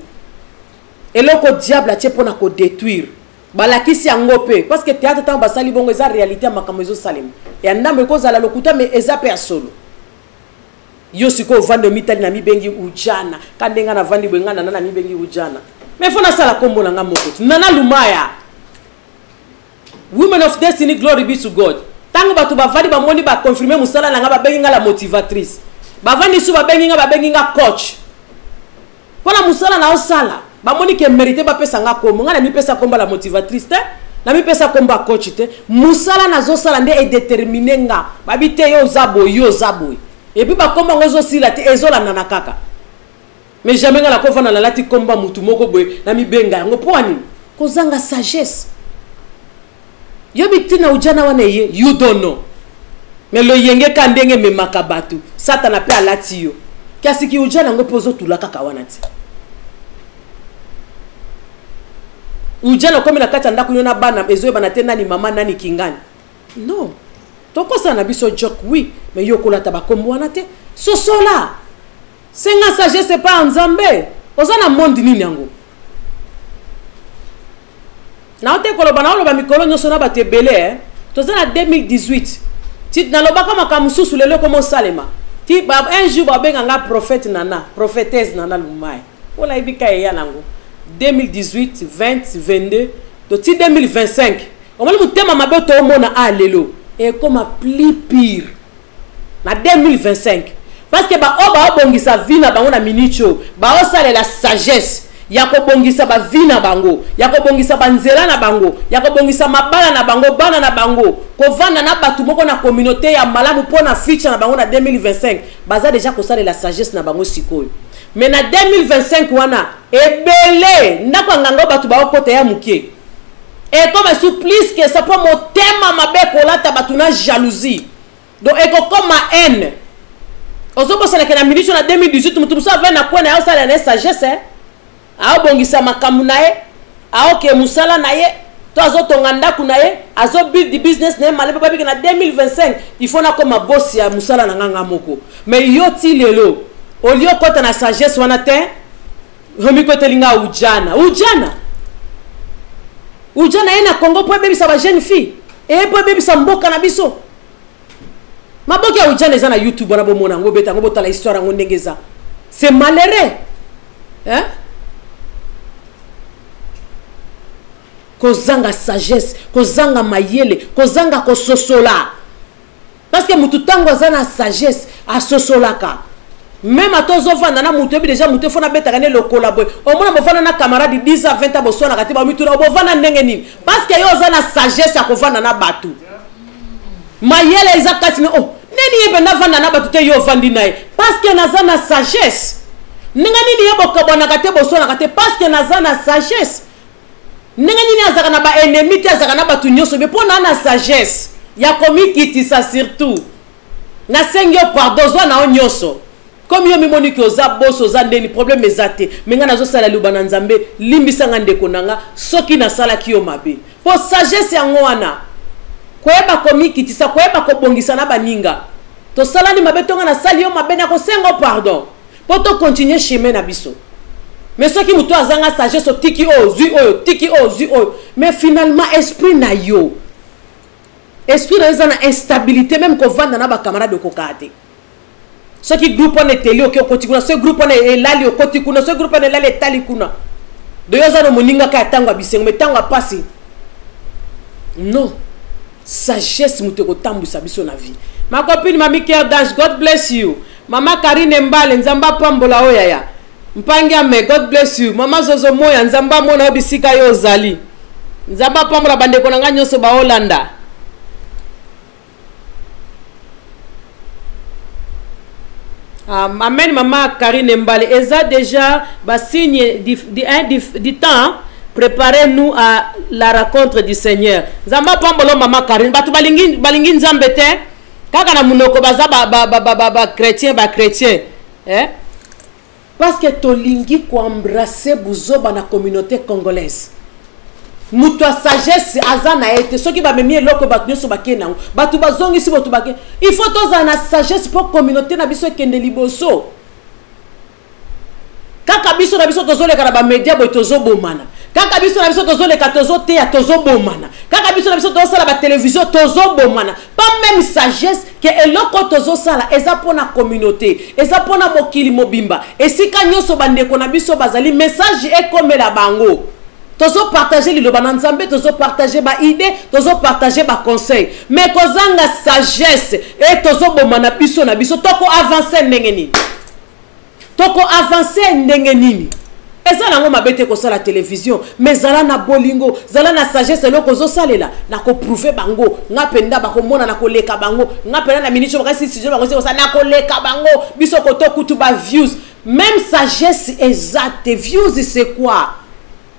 eloko diable a pona ko détruire balakisi yango pe parce que théâtre tant basali bongo eza réalité makambo ezo salem ya ndambe ko zala lokuta mais eza pe ya solo yo siko vande mitali na mibengi ujana kandenga na vandi bwengana na mibengi ujana mais fona sala kombo na nga moko nana lumaya women of destiny glory be to God tango batu bavandi ba moni ba confirmer musala na nga ba bengi nga la motivatrice bavandi su ba bengi nga coach pona musala na osala ba moni ke mérité ba pesa nga kombo nga na mi pesa komba la motivatrice te na mi pesa komba coach te musala na zo sala nde est déterminé nga babite yo zabo et puis ba komba ngozo sila te ezola na kaka mais jamais nga la kofana na lati komba mutu moko boy na mi benga yango poani kozanga sagesse yo bitina ujana wana ye you don't know mais lo yenge kandenge me makabatu satana pe alati yo kasi ki ujana ngo pozo tulaka kawana ti ujana komi na kati ndako yona bana ezoye bana tena ni mama nani kingani non toko sana biso joke oui mais yo kolata ba kombo wana te sosola senga sagesse pas nzambe ozana monde nini yango na ote koloba na oloba mikolo nyoso na batebele tozana 2018 tit na lobaka makamususu lelo komo salema ti ba un jour ba benga nga prophète nana prophétesse nana lumai ola ibika ya nango 2018 20 22 to ti 2025 omali mutema mabeto omona alelo et comme plus pire na 2025 parce que ba obongisa vina bango na minicho ba osale la sagesse ya ko bongisa ba vina bango ya ko bongisa banzela na bango ya ko bongisa mabala na bango bana na bango ko vanda na batu moko na communauté ya malamu pona ficha na bango na 2025 baza déjà ko sale la sagesse na bango sikoyo mais na 2025 wana ebele ndako nganga batu ba okota ya mukie et comme supplice que ça peut motema mabeko lata batu na jalousie donc eko comme haine ozobo sala ke na milicho na 2018 mutu musa vena kwa na yo sala na sagesse a bongisa makamu na ye a oke musala na ye to azotonga ndaku na ye azo build the business na malebe babiki na 2025 il faut na comme boss ya musala na nganga moko mais yo ti lelo olio kota na sagesse wana te homi ko telinga ujana ena Congo po bebisa ba jeune fille e po bebisa mboka na biso maboki ya ujana eza na YouTube wana bomona ngo beta ngo botala histoire ngo ndengeza c'est malheureux hein kozanga sagesse kozanga mayele kozanga kososola parce que mutu tango azana sagesse asosolaka même à tozo vanda na mutu déjà mutu fona beta kane le collaborer au moins mo vanda na camarade 10 à 20 ans bo sona kati ba mitu na bo vanda ndenge nini parce que yo za na sagesse ya ko vanda na batu mayele ezakati no oh neni yebe na vanda na batu te yo vandi nae parce que naza na sagesse ninga nini yebo kabona kate bo sona kate parce que naza na sagesse ninga nini azaka na ba ennemi te azaka na batu nyoso be pona na sagesse ya komi kiti ça surtout na sengi pardon zo na onyoso comme yo mimoni ki oza boso oza ndeni problème ezate menga nazo sala luba na nzambe limbisa nga ndeko nanga soki na sala ki yo mabe po sagesse yango wana koyeba komikitisa koyeba kobongisa na baninga to sala ni mabe tonga na sali yo mabe na ko sengo pardon po to continuer chemin na biso mais soki muto azanga sagesse o tiki o zui oyo tiki o zui oyo mais finalement esprit na yo esprit na yo na instabilité même ko vanda na ba camarade ko kate ce qui groupe on est télé ok kotikuna ce groupe on est lali kotikuna ce groupe on est lali tali kuna de yoza no moninga ka tanga bisengo metanga pasi non sagesse muto ko tambusa biso na vie ma copine mami Cœur d'Ange God bless you mama Karine Mbale nzamba pambola oyaya mpangia me God bless you mama Zozo moya nzamba mona bisika yo zali nzamba pambola bandeko nanga nyoso ba Holanda. Amen maman Karine Mbale eza déjà ba signe du temps préparez-nous à la rencontre du Seigneur nzamba pambolo maman Karine batu balingi nzambe te kaka na munoko baza ba chrétien parce que tolingi ko embrasser buzoba na communauté congolaise mutu sagesse azana ete soki ba memi eloko batu nyoso bakena batu bazongi si botu bake il faut toza na sagesse pour communauté na biso kende liboso kaka biso na biso tozoleka na ba media boy tozobomana kaka biso na biso tozoleka tozoteya tozobomana kaka biso na biso tozosala ba télévision tozobomana pas même sagesse que eloko tozosala eza pona communauté eza pona mokili mobimba esika nyoso bandeko na biso bazali message ekomela bango tozo partager liloba na nzambe tozo partager ba idée tozo partager ba conseil mais kozanga sagesse et tozo bomana biso na biso toko avancer ndenge nini toko avancer ndenge nini eza nango mabete ko sala télévision mais zala na bolingo zala na sagesse loko zo salela na ko prouver bango ngapenda ba ko mona na ko leka bango ngapenda na minute ba kasi studio bango ça na ko leka bango biso ko to kutu ba views même sagesse exacte views c'est quoi.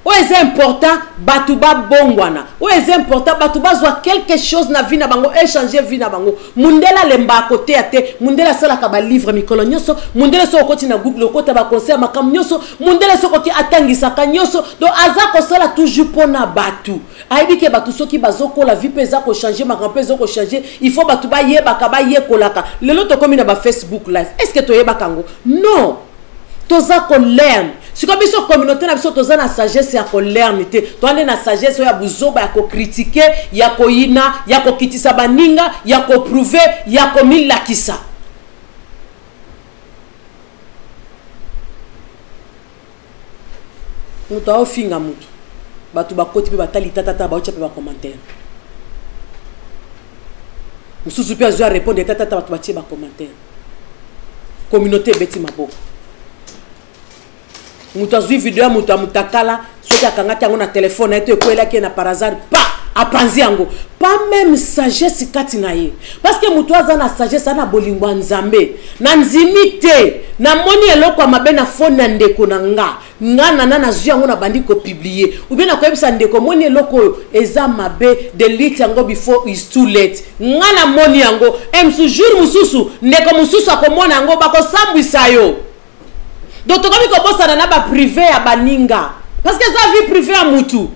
Où est important batuba bongwana où est important batuba zwa quelque chose na vie na bango échanger vie na bango mundela lemba côté ate mundela sala ka ba livre mikolo nyoso mundela so koti na Google kota ba conseil makam nyoso mundela so koti atangisa ka nyoso do aza ko sala toujours pona batu aibi ke batu soki bazoko la vie peza ko changer makam peza ko changer il faut batuba yeba ka ba yekolaka lelo to komi na ba Facebook live est-ce que to yeba kango non toza ko learn si comme biso communauté na biso toza na sagesse ya ko learn te to ande na sagesse ya buzoba ya ko critiquer ya ko yina ya ko kitisa baninga ya ko prouver ya ko milakisa mutu aofinga mutu batu bakoti pe batali tatata baocha pe ba commentaire mususu pe azwa répondre tatata batu batie ba commentaire communauté beti maboko mutu azwi video mutu amutakala soki akangaki yango na telefone eto ekwelaki na par hasard pa apanzi yango pas même sagesse kati na ye parce que mutu aza na sagesse ana bolingo nzambe na nzimi te na moni eloko ya mabe na phone na ndeko na nga nana nazwi yango na bandi ko publier ou bien na koyebisa ndeko moni eloko oyo eza mabe delete yango before is too late ngana moni yango jour mususu ndeko mususu akomona yango bakosambwisa yo donc tokomi kobosana na ba privé ya baninga parce que ça vie privée à mutu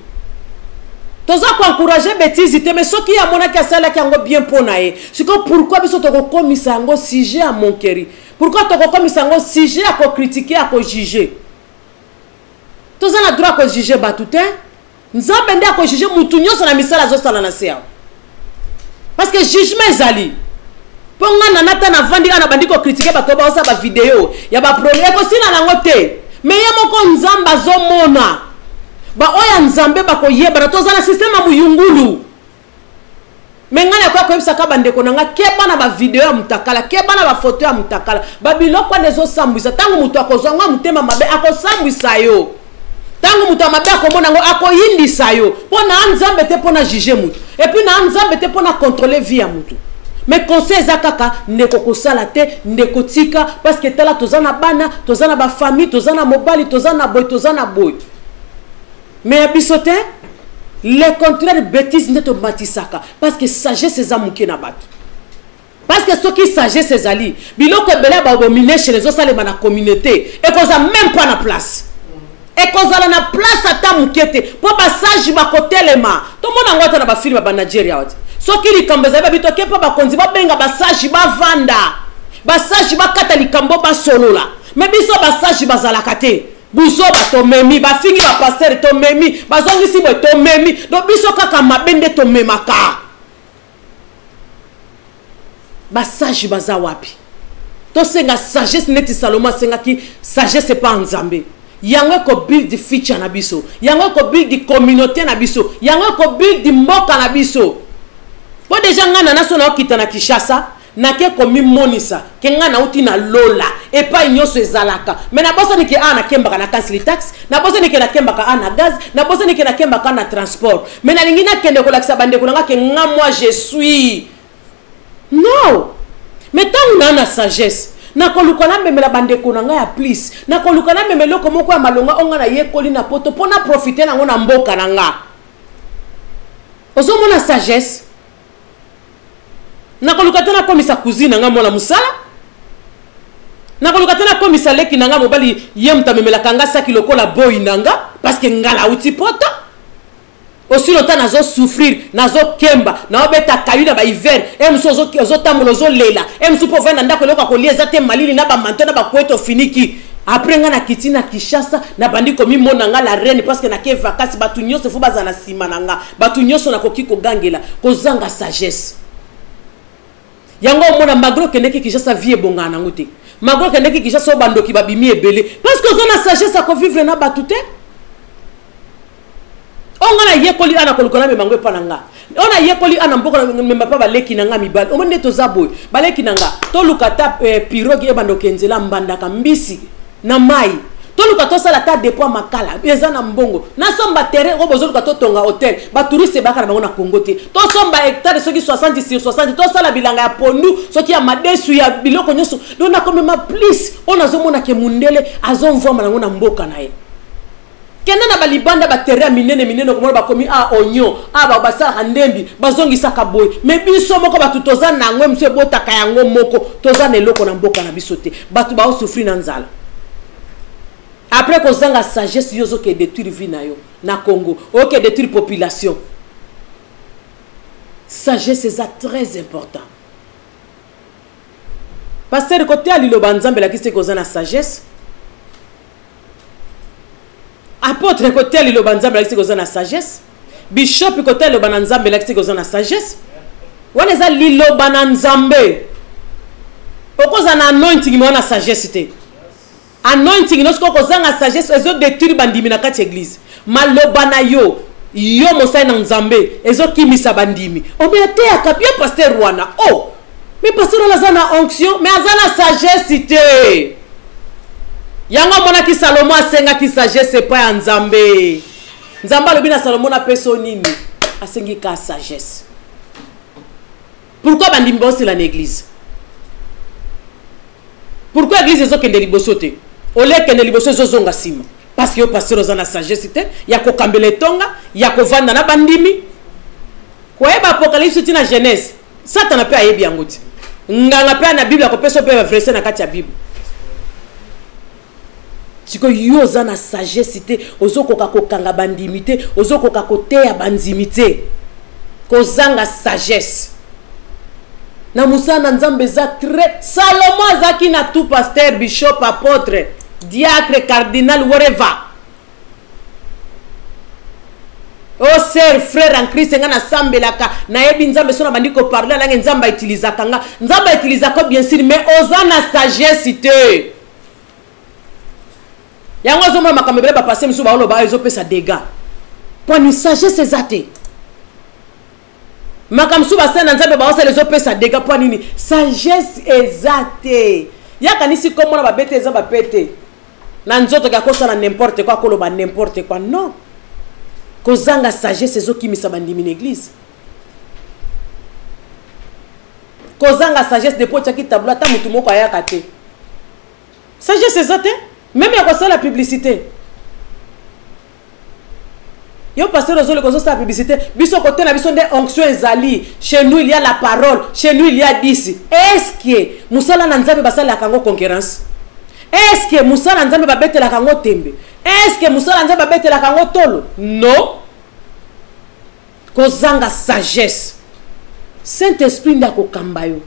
toza ko encourager bêtise te mais soki ya mona ki asala ki yango bien pona ye siko pourquoi biso toko komisa yango sujet à mon chéri pourquoi toko komisa yango sujet à ko critiquer à ko juger toza na droit ko juger batute nzambe nde ko juger mutu nyoso na misala zo sala na sia parce que jugement ezali ponga na nata na vandi ana bandiko critiquer bato ba osa ba vidéo ya ba problème ko sina nango te mais ya moko nzamba zo mona ba oya nzambe ba ko yeba na toza na système muyungulu Mais ngana kwa koyebisa ka bandeko nanga keba na ba video ya mutakala keba na ba photo ya mutakala babiloko nezo sambwisa tangu mutu akozanga mutema mabe akosambwisa yo tangu mutu mabe akomona ngo akoyindisa yo pona nzambe te pona juger mutu et puis na nzambe te pona contrôler vie ya mutu mais conseil za kaka ndeko kosala te ndeko tika parce que tala tozana bana tozana ba famille tozana mobali tozana boy mais bisote les contraires bêtises ne te matisaka parce que sagesse c'est amuke na bato parce que ceux qui sagesse c'est ali biloko bela ba dominer chez les autres les na communauté et cause même pas na place et cause na place ata mukete pour ba sage ba kotelema to mona ngota na ba film ba Nigeria wati ceux qui likambeza ba bitoke pa ba konzi ba benga ba sage ba vanda ba sage ba kata likambo ba solola mais biso ba sage ba zalakate buso ba to memi ba fingi ba pasteur to memi ba zongi si bo to memi do biso kaka mabende to memaka ba sage ba za wapi to senga sagesse neti Salomon senga ki sagesse pas nzambe yango ko build the future na biso yango ko build the communauté na biso yango ko build the mboka na biso po deja ngana na so na okita na Kinshasa na ke komi monisa ke ngana uti na lola e pa nyoso ezalaka mais na bosa niki ana kembaka na cancel tax na bosa niki na kembaka ana gaz na bosa niki na kembaka na transport mais na lingi na kende ko lakisa bande ko nga ke nga moi je suis non mais tant na sagesse na koluka na memela bande ko nga ya please na koluka na memelo ko moko ya malonga onga na yekoli na poto pona profiter na ngona mboka na nga ozo mona sagesse nakoluka tena komisa cousine nga mona musala nakoluka tena komisa leki nanga mobali yemta memela kanga saki lokola boy nanga parce que ngala uti poto aussi longtemps nazo souffrir nazo kemba na obeta kayuna ba hiver emso zo tamolo zo lela emso po venda ndako loka ko lieza te malili na ba manto na ba kweto finiki après nga na kitina Kinshasa na bandi komi mona nga la reine parce que na ke vacances batu nyonso fo bazana sima nanga batu nyonso na koki ko gangela ko zanga sagesse yango mona magro kendeki Kinshasa vie bongana ngote magro kendeki Kinshasa bandoki babimi ebele parce que zona sagesse ko vivre na batute on a yekoli ana kolukona me mangwe pananga on a yekoli ana mboko me mapa baleki nanga mibali o monde to zaboy baleki nanga to lukata pirogue e bandoki nzela mbandaka mbisi na mai to lukato sala ta depo makala eza na mbongo na somba terrain o bozo lukato tonga hotel ba touriste baka na bango na Congo te to somba hectare soki 60 sur 60 to sala bilanga ya pondu soki ya madesu ya biloko nyoso do na comme ma please on azomona ke mundele azomvwa manango na mboka na ye kenda na balibanda ba terrain minene ko ba komi a onyo a ba basa ndembi bazongisa ka boy mais biso moko batutoza na ngwe mse botaka yango moko toza na eloko na mboka na biso te batu ba souffrir na nzala. Après qu'on a la sagesse, il y a détruire vie na Congo, ok détruire population. Sagesse c'est très important. Parce que côté à l'île Banzambe la qui c'est qu'on a la sagesse. Apôtre côté à l'île Banzambe la qui c'est qu'on a la sagesse. Bishop côté à l'île Banzambe la qui c'est qu'on a la sagesse. On est à l'île Banzambe. Pourquoi on a anointing mais on a sagesse té. Anointing nosko kozanga sagesse ezo détruire bandimi na kati église maloba na yo mosai na nzambe ezo kimisa bandimi o me te akapia pasteur wana oh mais pasteur la zana onction mais azana sagesse te yango mona ki Salomo asenga ki sagesse pa ya nzambe nzamba lobi na Salomo na peso nini asengi ka sagesse. Pourquoi bandimi bosi la église? Pourquoi l'église ezo kende liboso te? Ole kende liboso ezo zonga sima. Parce que yo pasteur ozana sagesse te, ya ko kambele tonga, ya ko vanda na bandimi. Kwa eba apocalypse tina Genèse, Satan pe ayebi yango ti. Nganga pe na Bible ko peso pe verset na kati ya Bible. Siko yo ozana sagesse te, ozoko ka ko kanga bandimi te, ozoko ka ko te ya bandimi te. Ko zanga sagesse. Na Moussa na Nzambe za très Salomon zaki na tout pasteur, bishop, apôtre, diacre, cardinal, whatever. Oh sœur, frère en Christ, nga na sambelaka na yebi Nzambe sona bandiko parler la Nzamba utilizaka nga. Nzamba utilizaka bien sûr mais oza na sagesse te. Yango zo mama kamebele ba passer msu ba olo ba ezo pesa dégâts. Pour ni sagesse ezate. makamsu basana nzambe baosa les opesa dega po nini sagesse ezate yaka nisi komona babete eza bapete na nzoto ka kosa na n'importe quoi koloba n'importe quoi non kozanga sagesse ezokimisa bandimi na église kozanga sagesse depuis tchaki tableau ata mutu moko ayaka te sagesse ezate même ya kosala la publicité yo pasteur ozole kozosa la publicité biso côté na biso nde onction ezali chez nous il y a la parole chez nous il y a 10 est-ce que musala na nzambe basala kango concurrence est-ce que musala nzambe babetela kango tembe est-ce que musala nzambe babetela kango tolo non kozanga sagesse Saint-Esprit ndako kambayo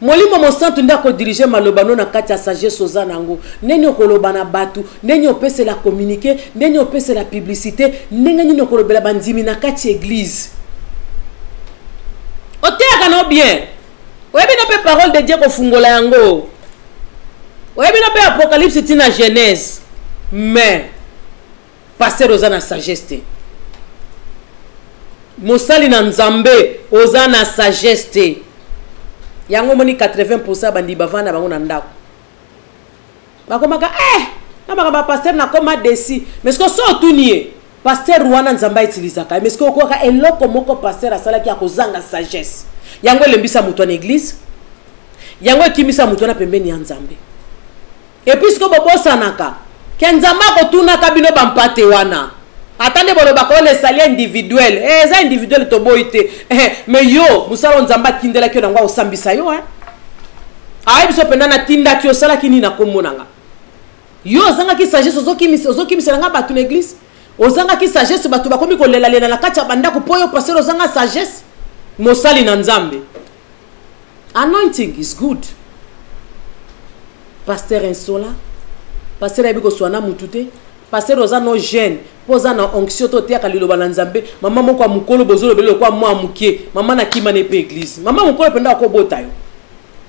molimo mosantu ndako diriger malobano na kati ya sagesse ozanango neni okoloba na batu neni opese la communiquer neni opese la publicité neni nini okolobela bandimi na kati église oteaka no bien oyebi no pe parole de Dieu kofungola yango oyebi no pe apocalypse tina Genèse mais pasteur ozana sagesse te mosali na nzambe ozana sagesse te yango moni 80% bandi bavana bango na ndako bakomaka na bakaba pasteur na koma desi mais ce que so tunie pasteur wana nzamba utilisaka mais ce que okoka eloko moko pasteur asala ki akozanga sagesse yango lembisa mutu na église yango ekimisa mutu na pembeni ya nzambe et puis ce que bobosanaka kenzama ko tuna kabino bampate wana attendez bolo bako les salaires individuels eza individuel to boite mais yo musalo nzamba kindela kyo ngwa osambisa yo ayi biso penda na tinda kyo sala kini na komonanga yo zanga ki sagesse ozokimisa nga batu na église ozanga ki sagesse batu bakomi kolela lela na kati ya bandako poyo passer ozanga sagesse mosali na nzambe anointing is good pasteur insola pasteur abiko swana mutute pasteur oza no jeune poza na onction to te akaliloba na nzambe mama moko amukolo bozolo belo kwa mwa mukie mama na kima ne pe église mama mukolo penda ko bota yo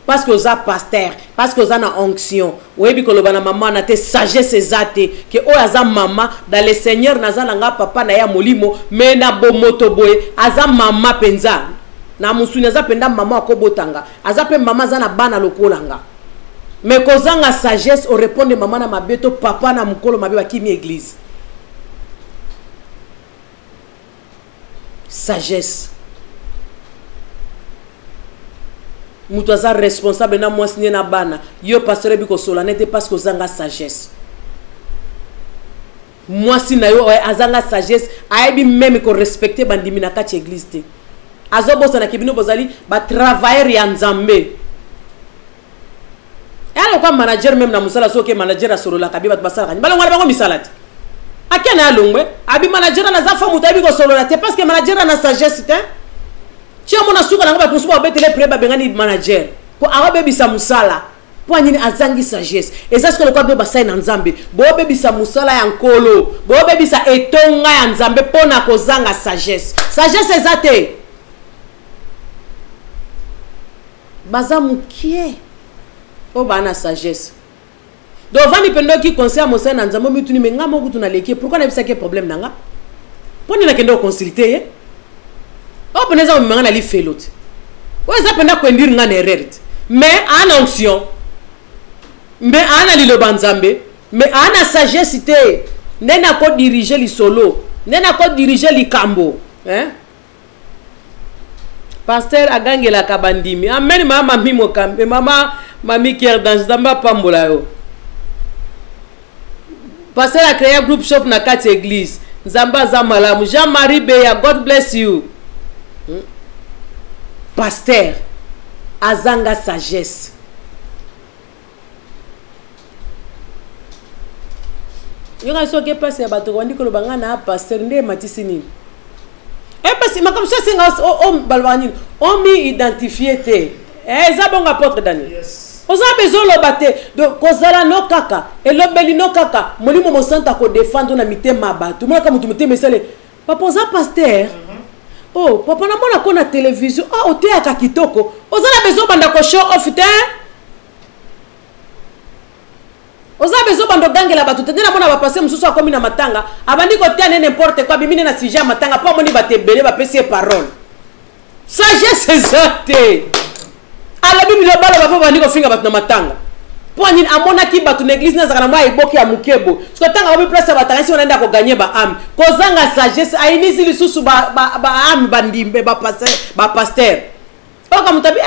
parce que oza pasteur parce que oza na onction oyebi koloba na mama na te sagesse ezate que o aza mama dans le Seigneur nazala nga papa na ya molimo mais na bomoto boye aza mama penza na musuni aza penda mama akobotanga aza pe mama aza na bana lokolanga mais kozanga sagesse o répondre maman na mabeto papa na mukolo mabe ba kimi église sagesse mutu aza responsable na mwasi na bana yo pasteur biko sola nete parce que ozanga sagesse mwasi na yo azanga sagesse ayebi même ko respecter bandimi na kati église te azobosa na kibino bozali ba travailler ya nzambe. Alors comme manager même na musala soke manager asolola kabiba basala kani balongwa bango misalati akena longwe abi manager na zafa mutabi ko solola te parce que manager na sagesse te ti amona suka na ba kusuba betele preba bengani manager ko arobe bisa musala po nyini azangi sagesse eza ce que le quoi be basai na nzambe bo bebisa musala ya nkolo bo bebisa etonga ya nzambe pona ko zanga sagesse ezate bazamukie o bana sagesse donc vani pendo ki conseil mosa na nzambo mituni menga mo kutu na leki pourquoi na bisake problème nanga poni na kendo consulter o peneza mo menga na li felote o eza penda ko ndir nga na erreur mais en onction mais ana li lo banzambe mais ana sagesse te nena ko diriger li solo nena ko diriger li kambo pasteur agangela kabandimi amen mama mimo kambe mama mami Kier dans Zamba Pambola yo. Pasteur a créé un groupe shop na kati église. Zamba Zamalamu. Jean-Marie Beya, God bless you. Pasteur, azanga sagesse. Yo nga soke pasteur bato wandi ko lobanga na pasteur nde matisi nini. Parce que comme ça c'est on balwani on mi identifié te. Za bon apôtre Daniel. Yes. Oza besoin lo bate donc kozala no kaka elobeli no kaka molimo mosanta ko défendre na mitema bato mona kama tumutema sele papa oza pasteur oh papa na mona ko na télévision ote aka kitoko ozala besoin banda ko show off te oza besoin bando gangela bato te na mona ba passer mususu akomi na matanga abandi ko tia n'importe quoi bimine na sujet matanga pa moni batebele ba pesi parole sagesse ezate alobi bilobalo bapa bandi kofinga bato na matanga po nini amonaki bato na église nazaka na mwa eboki ya mukebo sikotanga babi place ya batangasi wanaenda koganye baame kozanga sagesse ayinisi lisusu baame bandimbe bapaster oka mutabi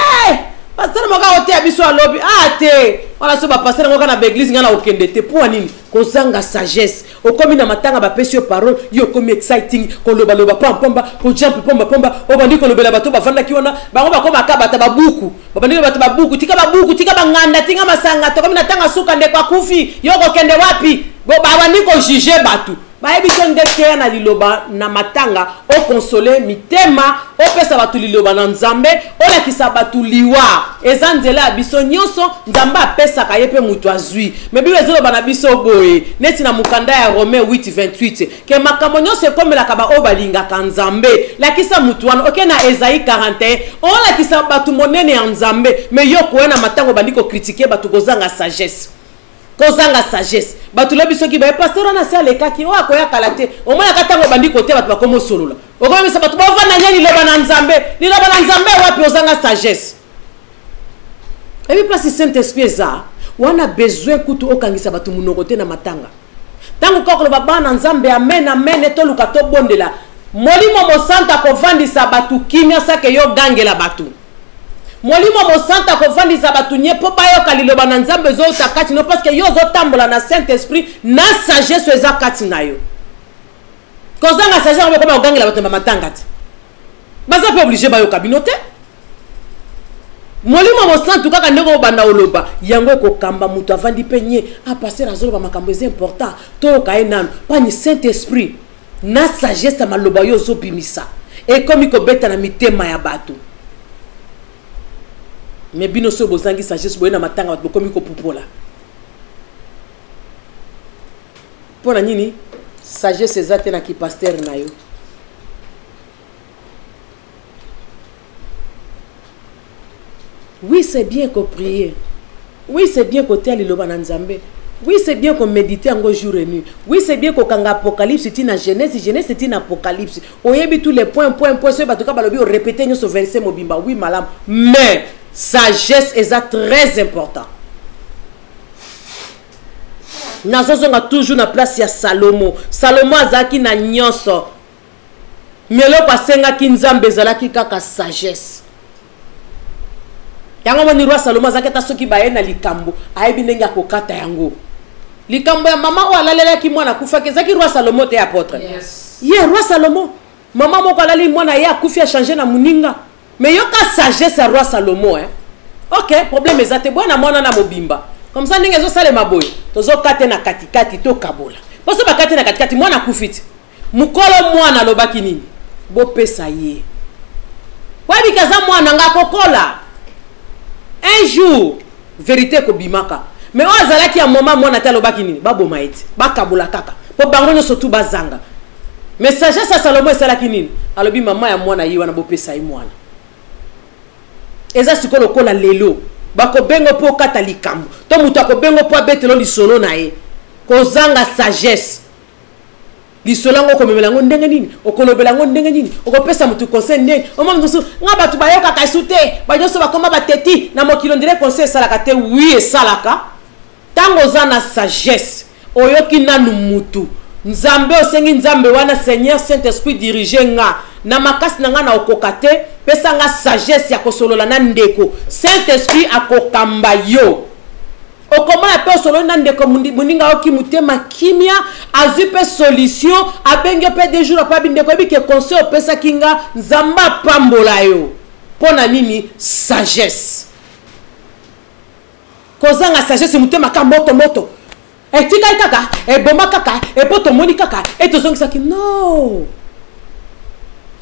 pasteur moka ote abiso alobi te wala so pasteur ngoka na église ngana okende te po nini kozanga sagesse okomi na matanga bapesi yo parole yo komi exciting koloba pamba ko jump pamba obandi kolobela bato bavandaki wana bango bakoma kabata babuku babandi bato babuku tika banganda tinga masanga to komi na tanga suka nde kwa kufi yo kokende wapi babandi ko juger bato bayebi so ndeke na liloba na matanga o console mitema o pesa batu liloba na nzambe o lakisa batu liwa eza nzela ya biso nyonso nzambe apesa ka yepe mutu azwi mebi ezoba na biso boye neti na mukanda ya Romain 8:28 ke makambo nyonso ekomelaka ba o balingaka nzambe lakisa mutu wana oke na Esaïe 41 o lakisa batu monene ya nzambe me yo koena matango bandiko critiquer batu kozanga sagesse batu lobi soki ba pasteur na se alekaki o akoya kalate o mona katango bandi kote batu bakomo solola o komi sa batu bavana nyani loba na nzambe wapi ozanga sagesse et puis place Saint Esprit za wana besoin kutu okangisa batu munoko te na matanga tango kokolo baba na nzambe amen to luka to bondela molimo mosanta ko vandisa batu kimia sake yo gangela batu molimo mosanta ko vandisa batu nyepo bayo kaliloba na nzambe zo takati no parce que yo zo tambola na Saint Esprit na sagesse eza kati na yo kozanga sagesse ko ba ogangela batu na matanga ti baza pe obligé bayo kabinote molimo mosanta kaka ndeko banda oloba yango ko kamba mutu avandi penye passer azoloba makambo eza important to kaenano pani Saint Esprit na sagesse maloba yo zo bimisa e komi ko beta na mitema ya batu mais bino so bozangi sagesse boyena matanga bato bokomi ko pupola pona nini sagesse ezate na ki pasteur na yo oui c'est bien qu'on prie oui c'est bien qu'on telle liloba na nzambe oui c'est bien qu'on médite en jour et nuit oui c'est bien qu'on kanga apocalypse tina genèse tina apocalypse oyebi tous les points so batuka balobi o répéter nyo so verset mobimba oui malam mais sagesse est très important. Nazozonga toujours na place ya Salomo. Salomo azaki na nyonso. Melo pasenga ki nzambe zalaki kaka sagesse. Yango moni roi Salomo azaki ta soki baye na likambo. Ayebi ndenge akokata yango. Likambo ya mama o alalela ki mwana kufa kezaki roi Salomo te apôtre. Yes. Ye roi Salomo. Mama moko alali mwana ye akufi a changer na muninga. Mais il y a une sagesse à roi Salomo. Ok, problème est que bon, na mobimba. Comme ça, nous avons salé ma boy. Nous avons katé na katikati to kabola. Parce que katé na katikati, moi na kufiti. Mukolo moi na lobaki nini. Bo pesa ye. Wa bikaza moi na nga kokola. Un jour, vérité ko bimaka. Mais o azalaki ya moment moi na ta lobaki nini. Ba boma eti. Ba kabola kaka. Po bango no sotu bazanga. Mais sagesse à Salomo esalaki nini. Alobi mama ya moi na yi wana bo pesa ye mwana. Eza sikolo kola lelo bako bengo po kata likambo to mutu akobengo po abetelo lisolo na ye kozanga sagesse lisolo ngo komemela ngo ndenge nini okolobela ngo ndenge nini okopesa mutu conseil ndenge omama musu nga batu bayoka kasute bajoso bakoma bateti na mokilo ndire conseil salaka te oui esalaka tango zana sagesse oyoki nanu mutu nzambe osengi nzambe wana Seigneur Saint-Esprit dirige nga na makasi na nga na okokate pesa nga sagesse ya kosolola na ndeko Saint-Esprit akokamba yo okomona pe solo na ndeko muninga oki mutema kimia azu pe solution abenge pe des jours pa bindeko ebike conseil pesa kinga nzamba pambola yo pona nini sagesse kozanga sagesse mutema ka moto etika kaka eboma kaka epoto moni kaka etozongisa ki non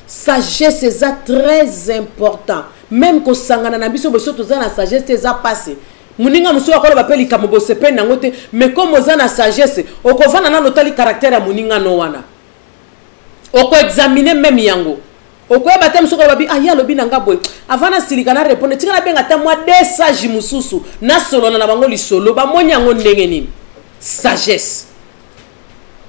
sagesse est très important même ko sangana na biso boso tozana sagesse eza passé muninga muso akolo bapeli kamobo sepe nango te mais comme ozana sagesse okovana na notali caractère ya muninga no wana oko examiner même yango okoyeba te muso ko babi ya lobi nanga boy avana silika na répondre tika na benga ta moi des sages mususu na solo na bango lisolo ba monyango ndenge nini sagesse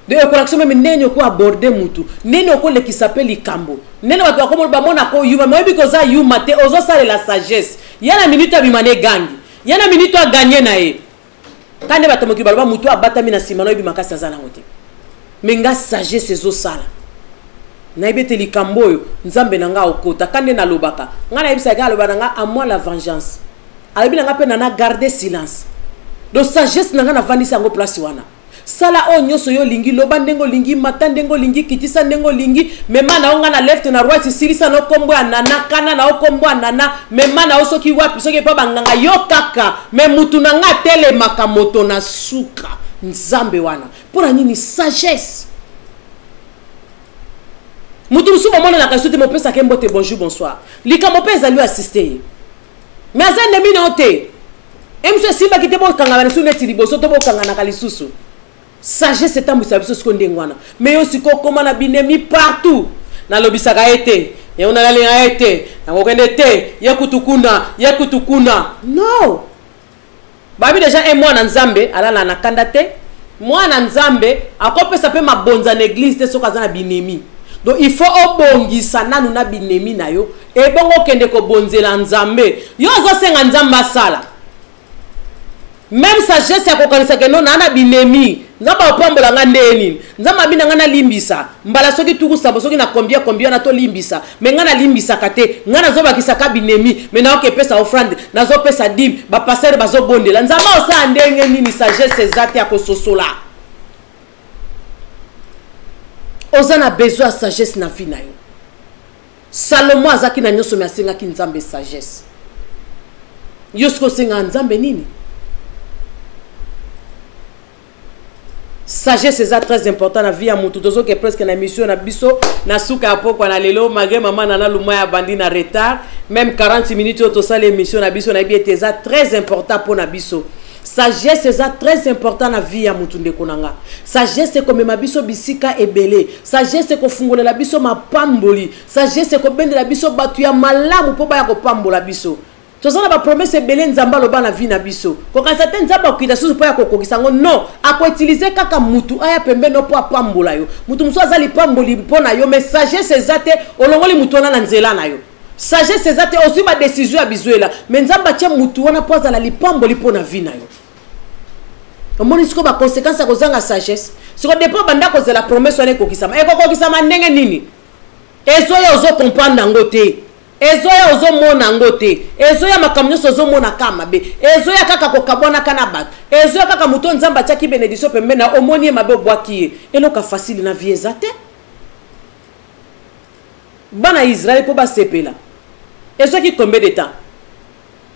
de écolation même nene ko aborder mutu nene ko le qui s'appelle likambo nene bato akomo ba mona ko yuma moi biko za yuma te ozo sale la sagesse yana minute abimane gangi yana minute a gagner na e kande bato moki balba mutu abatami na simano ebi makasa za na ngote menga sagesse ezo sala na ibete likambo yo nzambe nanga okota kande na lobaka ngana ibisa ga lobana nga à moi la vengeance alabi nanga pe na garder silence do sagesse nanga na vandisa ngo place wana sala o nyoso yo lingi loba ndengo lingi mata ndengo lingi kitisa ndengo lingi mema na onga na left na right silisa no kombo anana kana na okombo anana mema na osoki wapi soki pa banganga yo kaka me mutu nanga tele makamoto na suka nzambe wana pona nini sagesse mutu musu momona na kasote mo pesa kembo te bonjour bonsoir likambo pesa lui assister mais azande mi na ote emso simba kite bo kanga na suneti liboso to bo kanga na kalisusu sagesse tambisa biso siko ndengwana mais yo siko koma na binemi partout na lobisaka ete ya una la ete na kokende te yakutukuna no babi déjà un mois na nzambe alala na kanda te mwana nzambe akopesa pe mabonza na église te soka za na binemi donc il faut obongisa nanu na binemi na yo e bongo kende ko bonzela nzambe yo zo senga nzamba sala même sagesse ya kokanisa ke non na binemi nzamba opambola nga ndeni nzamba bina nga na limbisa mbala soki tuku sabo soki na combien na to limbisa me nga na limbisa kate nga na zo bakisa ka binemi me na okepesa offrande na zo pesa dim ba passer bazo bondela nzamba osa ndenge nini sagesse ezate ya kososola ozana besoin sagesse na vie na yo Salomo azaki na nyoso me asenga ki nzambe sagesse yosko senga nzambe nini sagesse est très important na vie ya mutu tozo ke presque na émission na biso na suka ya pokwa na lelo magé maman na luma ya bandi na retard même 40 minutes to sala émission na biso na biete eza très important pour na biso sagesse est très important na vie ya mutu ndeko nanga sagesse ko mema biso bisika ebele sagesse ko fungolela biso mapamboli sagesse ko bendela biso batu ya malamu po ba ya ko pambola biso tozana ba promesse ebele nzamba loba na vie na biso ko kanisa te nzamba okita susu po ya kokokisa ngo non ako utiliser kaka mutu aya pembeno po apambola yo mutu muso azali pamboli po na yo mais sagesse ezate olongoli mutu na nzela na yo sagesse ezate aussi ba décision ya bizuela mais nzamba tia mutu wana po azala lipamboli po na vie na yo omoni siko ba conséquence ko zanga sagesse siko dépend banda ko zela promesse wana kokisama e kokokisama ndenge nini ezo yo zo comprendre ngote ezo ya ozo mona ngote ezo ya makamnyoso ozo mona kama be ezo ya kaka kokabona kana bat ezo ya kaka muto nzamba tiaki benediction pembe na omoni mabe obwaki eloka facile na vie ezate bana Israël po ba sepela ezo ki combien de temps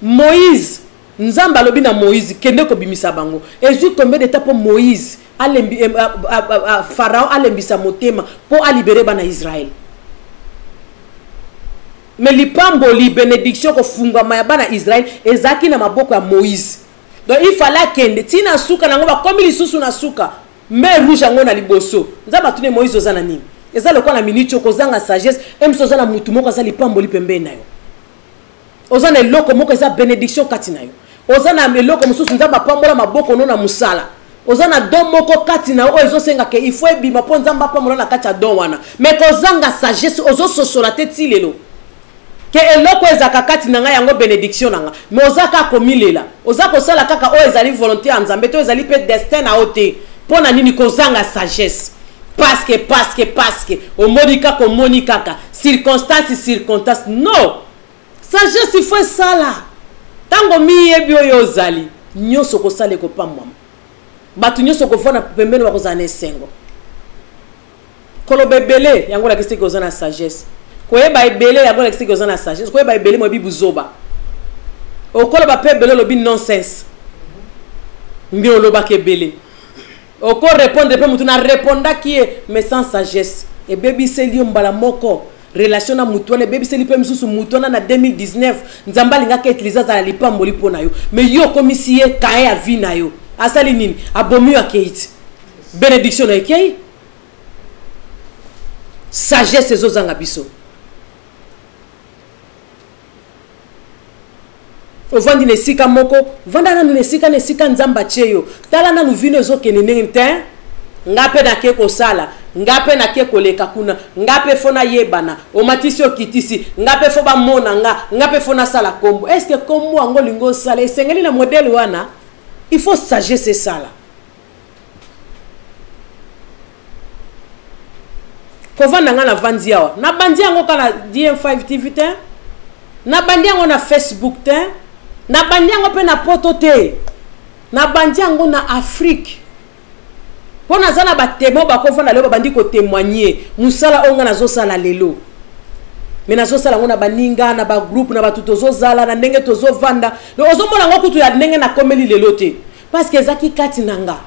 Moïse nzamba lobi na Moïse kende ko bimisa bango ezo combien de temps po Moïse alembi Pharaon alembisa motema po a libérer bana Israël. Mais lipamboli bénédiction ko funga mayaba na Israël ezaki na maboko ya Moïse. Donc il fallait kende tina suka nango ba komi lisusu na suka mais rouge ngo na liboso. Nzaba tune Moïse ozana nini? Eza lokwa na minute ko zanga sagesse emso ozana mutu moko za lipamboli pembe na yo. Ozana eloko moko eza bénédiction kati na yo. Ozana eloko mususu nzaba pambola maboko no na musala. Ozana don moko kati na o ezo senga ke il faut ebima po nzamba pambola na kati ya don wana. Mais ko zanga sagesse ozo sosola te tilelo. Que eloko ezaka kati nanga yango bénédiction nanga mais ozaka komilela ozaka sala kaka o ezali volonté ya nzambe to ezali pe destin na ote pona nini kozanga sagesse parce que omonika ko monikaka circonstance non sagesse il faut sala tango mi yebi oyo ozali nyoso ko sala ko pamwa batu nyoso ko fona pembeni wa kozana esengo kolo bebele yango la kisi ko zana sagesse koyeba ebele ya bona kisiki ozana sagesse koyeba ebele mo bibuzoba okolo ba pe bele lobi nonsense mbi oloba ke bele oko répondre pe mutu na réponda qui est mais sans sagesse et baby seli mbala moko relation na mutu na baby seli pe misusu mutu na 2019 nzamba linga ke utiliser za lipamboli pona yo mais yo komisi ye kae ya vie na yo asali nini abomi ya keiti bénédiction na ekei sagesse ezozanga biso ovandi nesika moko vanda na nesika nzamba cheyo tala na luvino zo kenene nte ngape na ke kosala ngape na ke koleka kuna ngape fona yebana o matisi o kitisi ngape fo ba mona ngape fona sala kombo est-ce que comme moi ngo lingo sala esengeli na modèle wana il faut sagesse sala kovanda nga na vandi awa na bandi yango kala DM5 TV te na bandi yango na Facebook te na bandi yango pe na poto te na bandi yango na Afrique pona zana ba témoin ba kofanda lelo bandi ko témoigner musala onga na zo sala lelo mais na zo sala ngona baninga na ba groupe na batu tozo zala na ndenge tozo vanda no ozomona ngo kutu ya ndenge na komeli lelo te parce que zaki kati nanga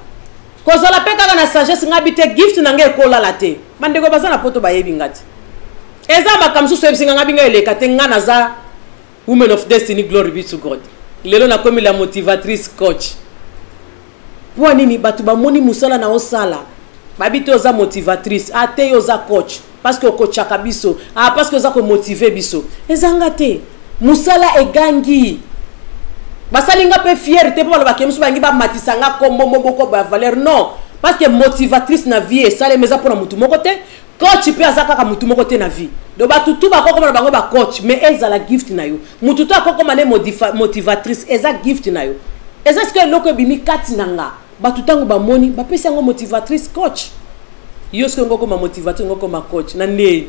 kozala peka na sagesse ngabite gift nanga ekola la te bandeko bazana poto bayebi ngati eza makamsu so ebsinga ngabinga eleka te ngana za women of destiny glory be to God lelo na komeli la motivatrice coach pour nini batu ba moni musala na osala babite oza motivatrice ate oza coach parce que coachaka biso parce que oza ko motiver biso ezanga te musala egangi basalinga pe fierté pour ba kemsu bangi ba matisanga kombo moboko ba valeur non parce que motivatrice na vie sale meza pour mutu moko te coach pe azaka ka mutu moko te na vie do batu tu ba kokoma bango ba coach mais eza la gift na yo mutu to akokoma ne motivatrice eza gift na yo eza ce que loko bimi kati nanga batu tango ba moni ba pesa ngo motivatrice coach yo ce que ngoko ma motivatrice ngoko ma coach na ne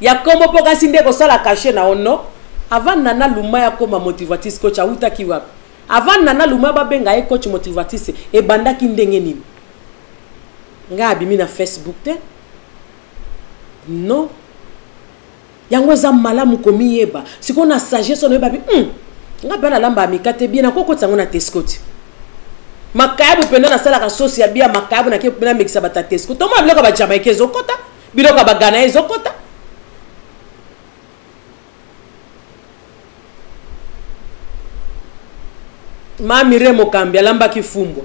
ya kombo poka sinde ko sala caché na ono avant nana luma ya koma motivatrice coach auta ki wapi avant nana luma ba benga e coach motivatrice e banda ki ndenge nini nga abimi na Facebook te non yango za malamu komi yeba siko na sagesse ono yeba bi nga bana lamba amikate bien na koko tsango na tescoti makabu penda na sala ka sosi ya bia makabu na ke penda mixer bata tesco to mo biloko ba Jamaica ezokota biloko ba Ghana ezokota mami Remo Kambia lamba kifumbo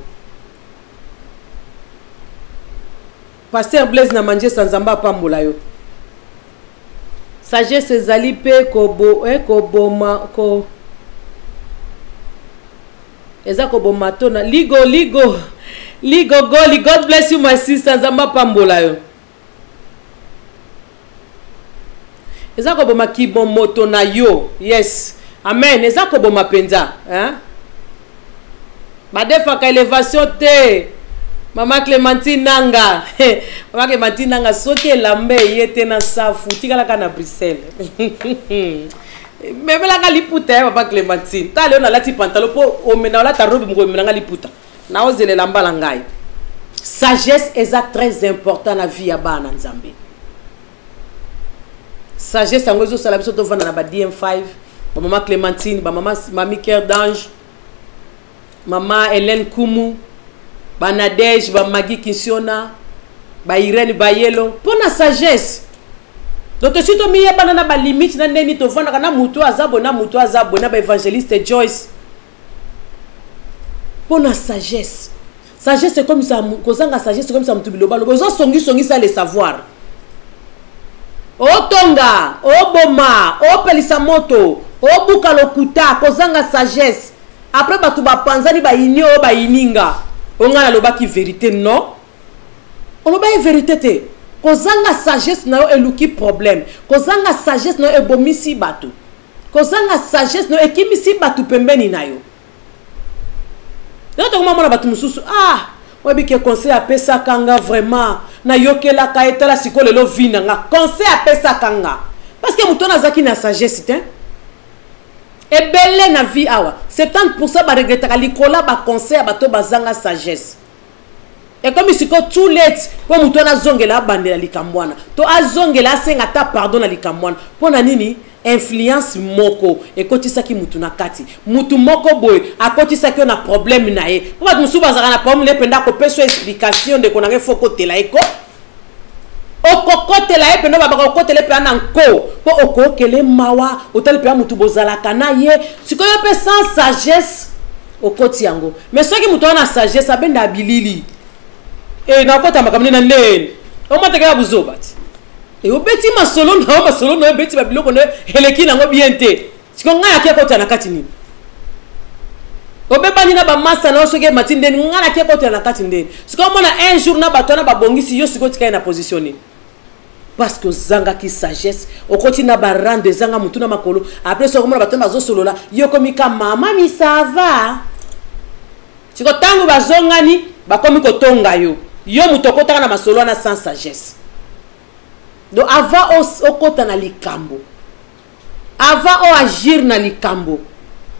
Pasteur Blaise na manje sanzamba pambola yo sagesse ezali pe koboma ko ezako bomatona ligo goli. God bless you my sister zamba pambola yo ezako boma kibomoto na yo yes amen ezako boma penza hein badefa ka elevation te mama Clémentine nanga mama Clémentine nanga soki lambe yete na safu tikala kana Bruxelles mais la liputa papa Clémentine ta leo na lati pantalon po o mena la ta robe mo mena liputa na ozele lamba la ngai sagesse est très important na vie ya bana nzambe sagesse angozo sala biso to vana na ba DM5 ba mama Clémentine ba mama Mami Cœur d'Ange mama Hélène Kumu ba Nadège ba Maggie Kinsiona ba Irène Bayelo pour na sagesse. Donc si tu miye banana ba limite na ndeni to vanda kana mutu azabo na ba évangéliste Joyce. Pour la sagesse. Sagesse c'est comme ça kozanga sagesse c'est comme ça mutu biloba lobo zo songi ça le savoir. O tonga, o boma, o pelisa moto, o buka lokuta kozanga sagesse. Après batu ba panzani ba ini o ba ininga. On a loba ki vérité non. On loba vérité te. Kozanga sagesse na eluki problème. Kozanga sagesse na ebomisi batu. Kozanga sagesse na ekimisi batu pembeni na yo. Donc comment on a batu mususu wabi ke conseil a pesa kanga vraiment na yokela ka etala sikole lo vina nga conseil a pesa kanga parce que mutona zaki na sagesse te. Et belle na vie awa 70% ba regretta ka likola ba conseil ba to bazanga sagesse. Et comme si tout let pour mutona zongela bandela likambwana to azongela senga ta pardon na likambwana pona nini influence moko et kotisa ki mutuna kati mutu moko boy akotisa ki na problème na ye ba musuba zaka na problème le penda ko peso explication de konanga foko tela eko okokotela ye penda ba okotela pe na nko po okokele mawa otali pe mutu bozala kana ye sikoyo pe sans sagesse okoti yango mais soki mutu na sagesse abenda bilili et na kota makamne na nene o mateka buzobati et au petit masolo na beti ba biloko ne heleki nango bien te siko nga yake kota na kati ni obebani na ba massa na osoke matinde ngana ke ko tela katinde siko mona un jour na batona ba bongisi yo siko tika na positionner parce que zanga ki sagesse okoti na ba rande zanga mutuna makolo après so komona batona bazo solola yo komika mama mi ça va siko tangu bazongani ba komi ko tonga yo mutokota na masolo na sans sagesse. Donc avant au kota na likambo avant au agir na likambo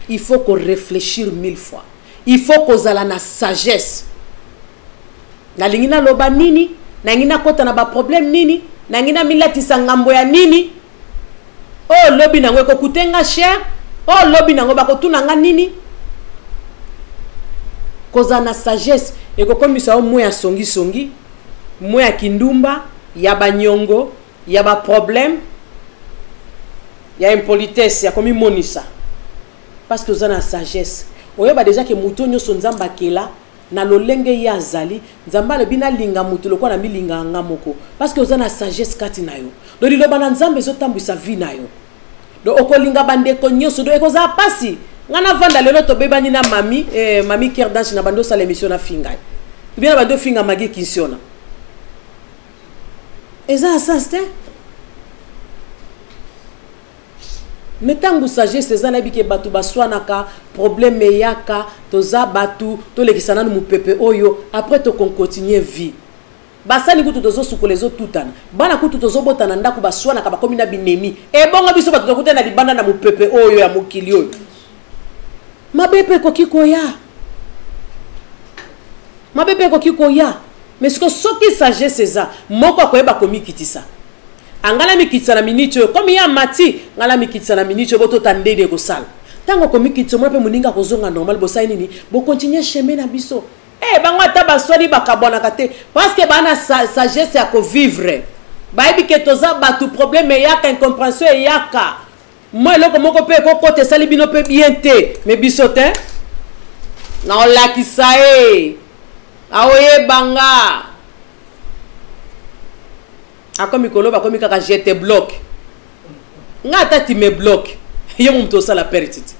il faut qu'on réfléchisse 1000 fois. Il faut qu'on ait la sagesse. Na lingina loba nini, na ngina kota na ba problème nini, na ngina milati sangambo ya nini. Oh lobi nango ko kutenga cher, oh lobi nango ba ko tunanga nini. Koza na sagesse e ko komisa o moya songi songi, moya kindumba, ya ba nyongo, ya ba problème, ya impolitesse, ya komi monisa. Parce que vous avez la sagesse. Vous avez déjà que moutonyo son nzamba kela na lolenge ya zali nzamba le bina linga mutu lokwa na milinga ngamoko parce que vous avez la sagesse kati na yo. Donc li lobana nzambe zo tambisa vie na yo. Donc okolinga bande ko nyoso do ekoza pasi. Ngana vanda lelo to bebani na mami mami Kerdanche na bando sa l'émission na fingai. Bien bando finga magi kinsiona. Eza asante. Mais tant que sagesse c'est ça que batu baswanaka problème yaka toza batu to lekisana mu pepe oyo après to continuer vie basani kutu tozo sukolezo tutana bana kutu tozo botana ndaku baswanaka bakomi na binemi e bonga biso batu tokutana na libanda na mu pepe oyo ya mukili oyo mabepe ko kikoya mais ce que soki sagesse c'est ça moko ko eba komikitisa angala mikitsa na minicho comme ya mati ngala mikitsa na minicho boto tandede ko sala tango ko mikitso mo pe muninga ko zonga normal bo sai nini bo continuer chemin na biso bango ata baswali bakabona kate parce que bana sagesse ya ko vivre ba ebi ke toza batu problème yaka incompréhension yaka moi loko moko pe ko kote sali bino pe bien te mais biso te na olakisa aoye banga comme mikolo comme kaka je te bloque nga tati me bloque yo mumto sala pertite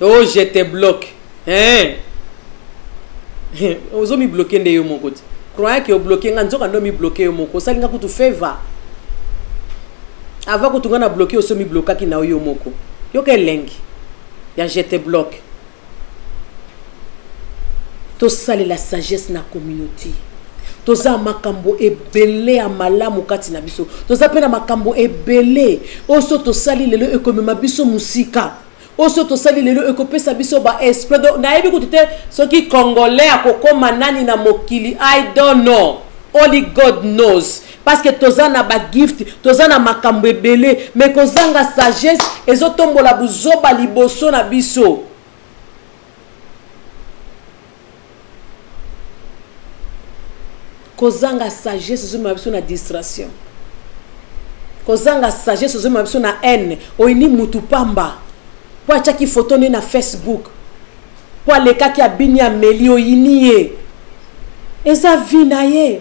oh je te bloque ozo mi bloquer nde yo moko ti croyant que o bloquer nga nzoka ndo mi bloquer yo moko sali nga kutu favor avant que tu ngana bloquer oso mi bloquer ki na yo moko yo ke lengi ya je te bloque to sali la sagesse na communauté toza makambo ebele ya malamu kati na biso toza pena makambo ebele oso tosali lelo ekomema biso musika oso tosali lelo ekopesa biso ba esprit na yebi kutute soki congolais akokoma nani na mokili I don't know, only God knows parce que toza na ba gift toza na makambo ebele mais kozanga sagesse ezotombola buzoba liboso na biso. Kozanga sagesse zo mabiso na distraction. Kozanga sagesse zo mabiso na haine. Oini mutu pamba. Po achaki photo ne na Facebook. Po aleka ki abini ya meli oini ye. Eza vi na ye.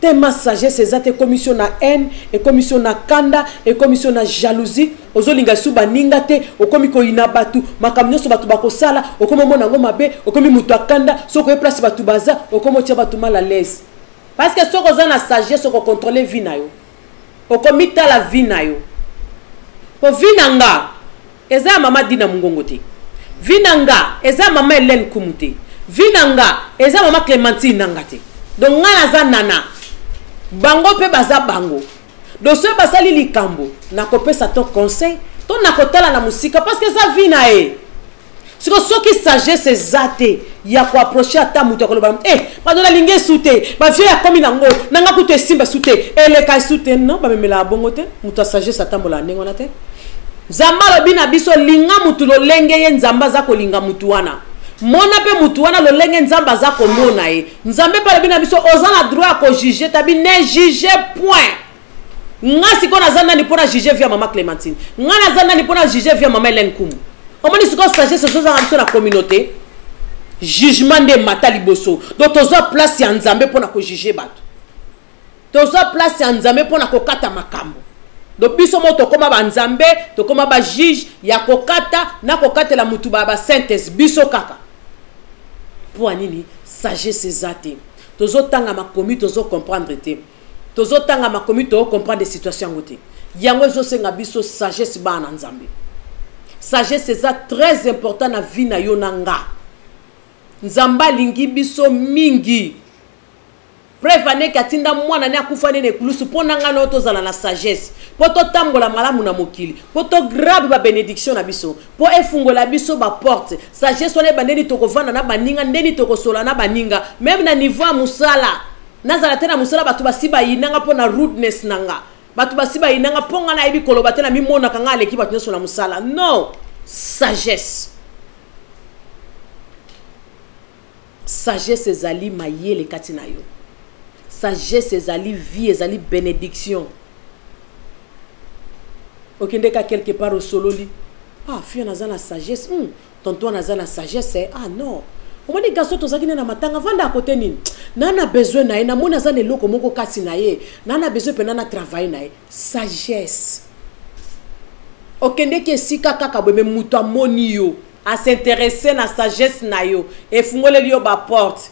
Tema sagesse ezate commission na haine et commission na kanda et commission na jalousie ozolinga suba ninga te okomi ko ina batu makamnyo so batu bakosala okomo mona ngo mabe okomi mutu akanda soko e place batu baza okomo tia batu mal à l'aise parce que soko za na sagesse soko contrôler vie na yo okomi ta la vie na yo po vie nanga eza mama Dina Mungongo te vie nanga eza mama Hélène Kumute vie nanga eza mama Clémentine nanga te donc ngana za nana bango pe baza bango doso basali likambo na kopesa ton conseil ton nakotala na musika parce que ça vit na siko soki sagesse zate ya ko approcher ata mutu akoloba badona linge sute ba vie ya komi nango nanga kutu esimba sute ele kai sute non ba memela bongo te mutu sagesse atambola ndenge na te zamba lobina biso linga mutu lo lenge ye nzamba za ko linga mutu wana mona pe mutu wana lo lenge nzamba za ko mona nzambe pa lobina biso ozana droit ko juger tabi ne juger point nga siko na zana ni pona juger via mama Clémentine nga na zana ni pona juger via mama Hélène Kumu omoni siko sagesse so za biso na communauté jugement de mata liboso donc tozo place ya nzambe pona ko juger bato tozo place ya nzambe pona ko kata makambo donc biso mo to koma ba nzambe to koma ba juge ya kokata na kokata la mutu ba synthèse biso kaka pour anini sagesse ezate tozo tanga makomi tozo comprendre te tozo tanga makomi to comprendre des situations ngote yango zo senga biso sagesse ba na nzambe sagesse eza très important na vie na yo nanga nzamba lingi biso mingi Prévane katinda mwana ne akufane ne kulusu pona ngana otozala na sagesse poto tambola malamu na mokili poto grave ba bénédiction na biso po efungola biso ba porte sagesse one bandeni tokovana na baninga ndeni tokosola na baninga même na niveau ya musala nazala tena musala batu basiba yinanga pona rudeness nanga batu basiba yinanga ponga na yebi koloba tena mimona kanga aleki batu nyoso na musala non sagesse sagesse ezali mayele kati na yo sagesse ezali vie ezali bénédiction okende ka quelque part au sololi ah fille naza na sagesse tonton naza na sagesse ah non omoni gaso tozaki na matanga vanda à côté nini nana besoin na ye na mona za ne loko moko kati na ye nana besoin pe nana travail na ye sagesse okende ke sika kaka bebe mutu amoni yo a s'intéresser na sagesse na yo e fungole liyo ba porte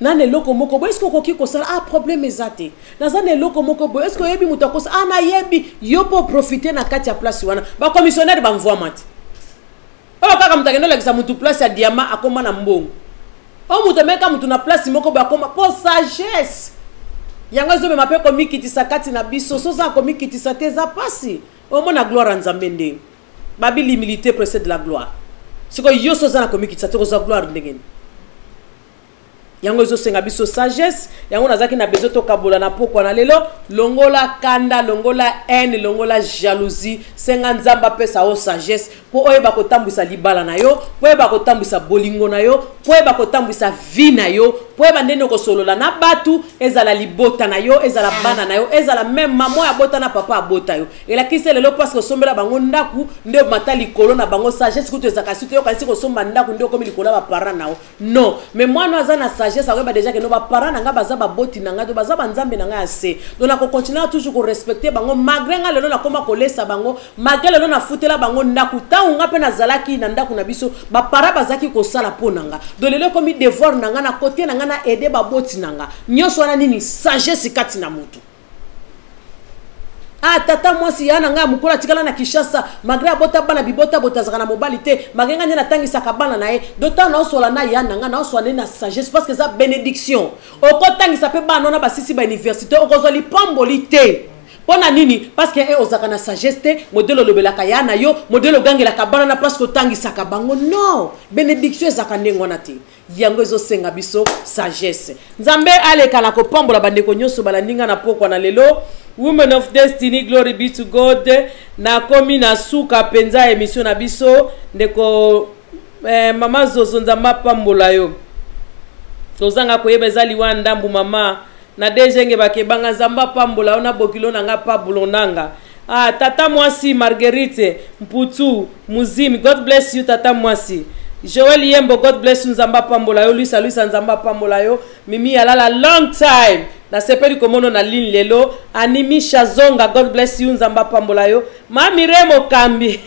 nane loko moko bo est-ce que koki ko sala ah problème ezate nazane loko moko bo est-ce que yebi mutu akosa ah na yebi yo po profiter na kati ya place wana ba commissionnaire ba mvoi mati o kaka mutagendo la kisa mutu place ya diamant akoma na mbongo o mutu meka mutu na place moko ba akoma po sagesse yango zo be mape komi kitisa kati na biso so za komi kitisa teza pasi o mona gloire nzambe ndenge babi l'humilité précède la gloire siko yo so za na komi kitisa te ko za gloire ndenge yango zo senga biso sagesse yango nazaki na besoin to kabola na pokwa na lelo longola kanda longola haine longola jalousie senga nzamba pesa o sagesse po oyeba kotambwisa libala na yo po oyeba kotambwisa bolingo na yo po oyeba kotambwisa vie na yo po oyeba ndenge kosolola na batu ezala libota na yo ezala bana na yo ezala même maman ya bota na papa abota yo elakisi lelo parce que sombela bango ndaku nde mata likolo na bango sagesse kuto ezaka sute yo kasi kosomba ndaku nde komi likolo ba parents nao non mais moi no azana sagesse akoyeba déjà que no ba parents nanga baza ba boti nanga to baza ba nzambe nanga assez donc na ko continuer toujours ko respecter bango malgré nga lelo na koma kolesa bango malgré lelo na futela bango ndaku taunga pe na zalaki na ndaku na biso ba parents bazaki ko sala ponanga donc lelo komi devoir nanga na côté nanga na aider ba boti nanga nyoso wana nini sagesse kati na mutu ah tata moi si yana nga mukola tikala na Kishasa malgré abota bana bibota botazaka na mobilité malgré nga na tangisa kabana na ye d'autant na osola na yana nga na osola na sagesse parce que ça bénédiction okotangisa pe bana na basisi ba université okozoli pambolité pona nini parce que ozaka na sagesse te modèle lobelaka yana yo modèle gangela kabana na parce que tangisa kabango non bénédiction ezaka ndengo na te yango ezo senga biso sagesse nzambe aleka na ko pambola bandeko nyoso bala ninga na pokwa na lelo Women of Destiny, glory be to God. Na komi na suka penza emission na biso ndeko mama zozo nzamba pambola yo. Tozanga koyeba ezali wa ndambu mama na dejenge bakebanga nzamba pambola ona bokilo nanga pabulo nanga. Ah tata mwasi Marguerite Mputu Muzimi, God bless you tata mwasi. Joel Yembo, God bless you nzamba pambola yo. Luisa nzamba pambola yo. Mimi alala long time. Na sepeli komono na ligne lelo. Animi Shazonga, God bless you nzamba pambola yo. Mami Remo Kambi.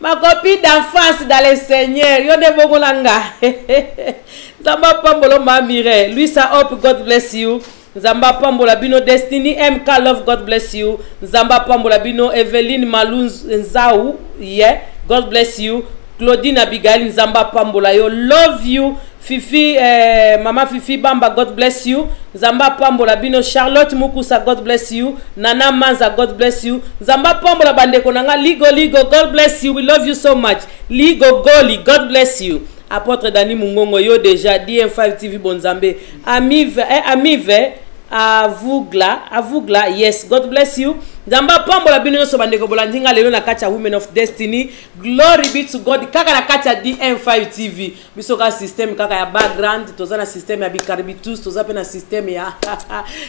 Ma copine d'enfance dans le Seigneur. Yo de bogolanga. Nzamba pambola Mami Re. Luisa Hope, God bless you. Nzamba pambola bino Destiny MK Love, God bless you. Nzamba pambola bino Eveline Malunz Nzau. Yeah, God bless you. Claudine Abigail Nzamba pambola yo, love you. Fifi mama Fifi Bamba, God bless you. Nzamba pambola bino Charlotte Mukusa, God bless you. Nana Manza, God bless you. Nzamba pambola bandeko nanga Ligo, God bless you. We love you so much. Ligo Goli, God bless you. Apôtre Dani Mungongo yo déjà DM5 TV Bonzambe. Amive Avugla, yes, God bless you. Nzamba pambola bino so bandeko bolandinga lelo na kacha Women of Destiny. Glory be to God. Kaka na kacha DM5 TV. Bisoka system kaka ya background, toza na system ya bikarbitus, toza pe na system ya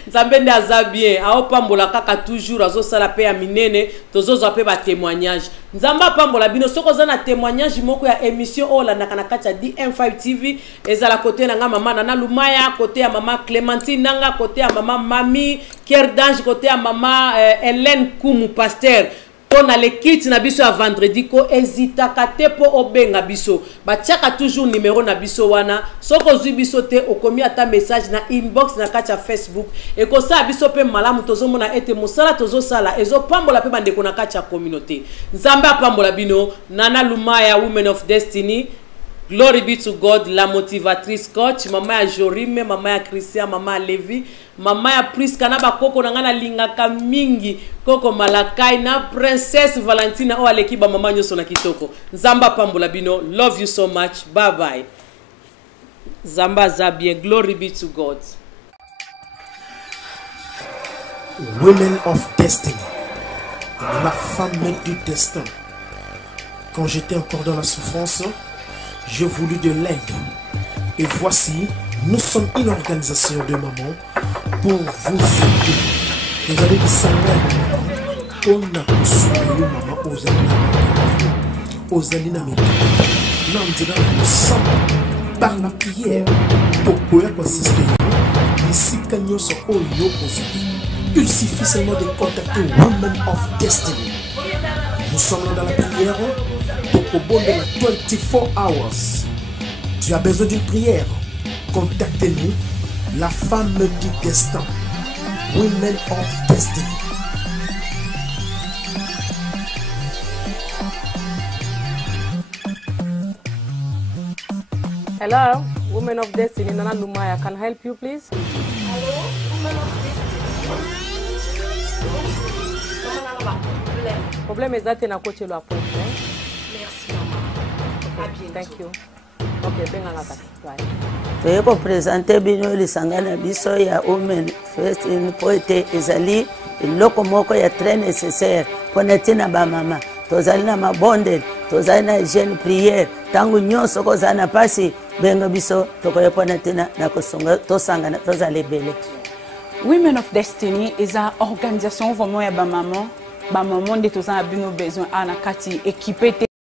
Nzambe ndi azabien. Ao pambola kaka toujours azo sala pe ya minene, tozo zo pe ba témoignage. Nzamba pambola bino soko za na témoignage moko ya émission ola na kana kacha DM5 TV. Ezala côté na nga mama Nana Lumaya, côté ya mama Clémentine nanga, côté ya mama Mami Kerdange, côté ya mama Hélène Koumou pasteur on a les kits na biso à vendredi ko hésita kate po obenga biso batiaka toujours numéro na biso wana soko zui biso te okomi ata message na inbox na kati ya Facebook et ko sa biso pe malamu tozomona ete mosala tozo sala ezo pambola pe bande ko na kati ya communauté nzambe apambola bino Nana Lumaya Women of Destiny. Glory be to God, la motivatrice coach, mama ya Jorime, mama ya Christian, mama ya Levi, mama ya Priska na bakoko na ngana lingaka mingi, koko Malakai na Princess Valentina o alekiba mama nyoso na kitoko. Zamba pambola bino, love you so much, bye bye. Zamba zabien, glory be to God. Women of Destiny, la femme du destin. Quand j'étais encore dans la souffrance, j'ai voulu de l'aide. Et voici, nous sommes une organisation de mamans pour vous aider. Vous allez dire ça, on a consommé maman aux alina nous sommes par la prière pour pouvoir assister. Ici, quand nous sommes au il suffit seulement de contacter Women of Destiny. Nous sommes là dans la prière. Au bon de la 24 hours. Tu as besoin d'une prière. Contactez-nous, la femme du destin. Women of Destiny. Hello, Women of Destiny, Nana Lumaya, can I help you please? Hello, Women of Destiny. Problème est that na coach lo appointment. Merci maman. À bientôt. Thank you. Okay, benga ngaka. Bye. Toyeko présenter bino lisangana biso ya Women First in Poete ezali iloko moko ya très nécessaire pona tina ba mama. Tozali na mabonde, tozali na jeune prière, tangu nyonso kozana pasi benga biso tokoye pona tina na kosonga tosangana tozali bele. Women of Destiny is une organisation vraiment ya ba maman de tous en besoin à na kati équipé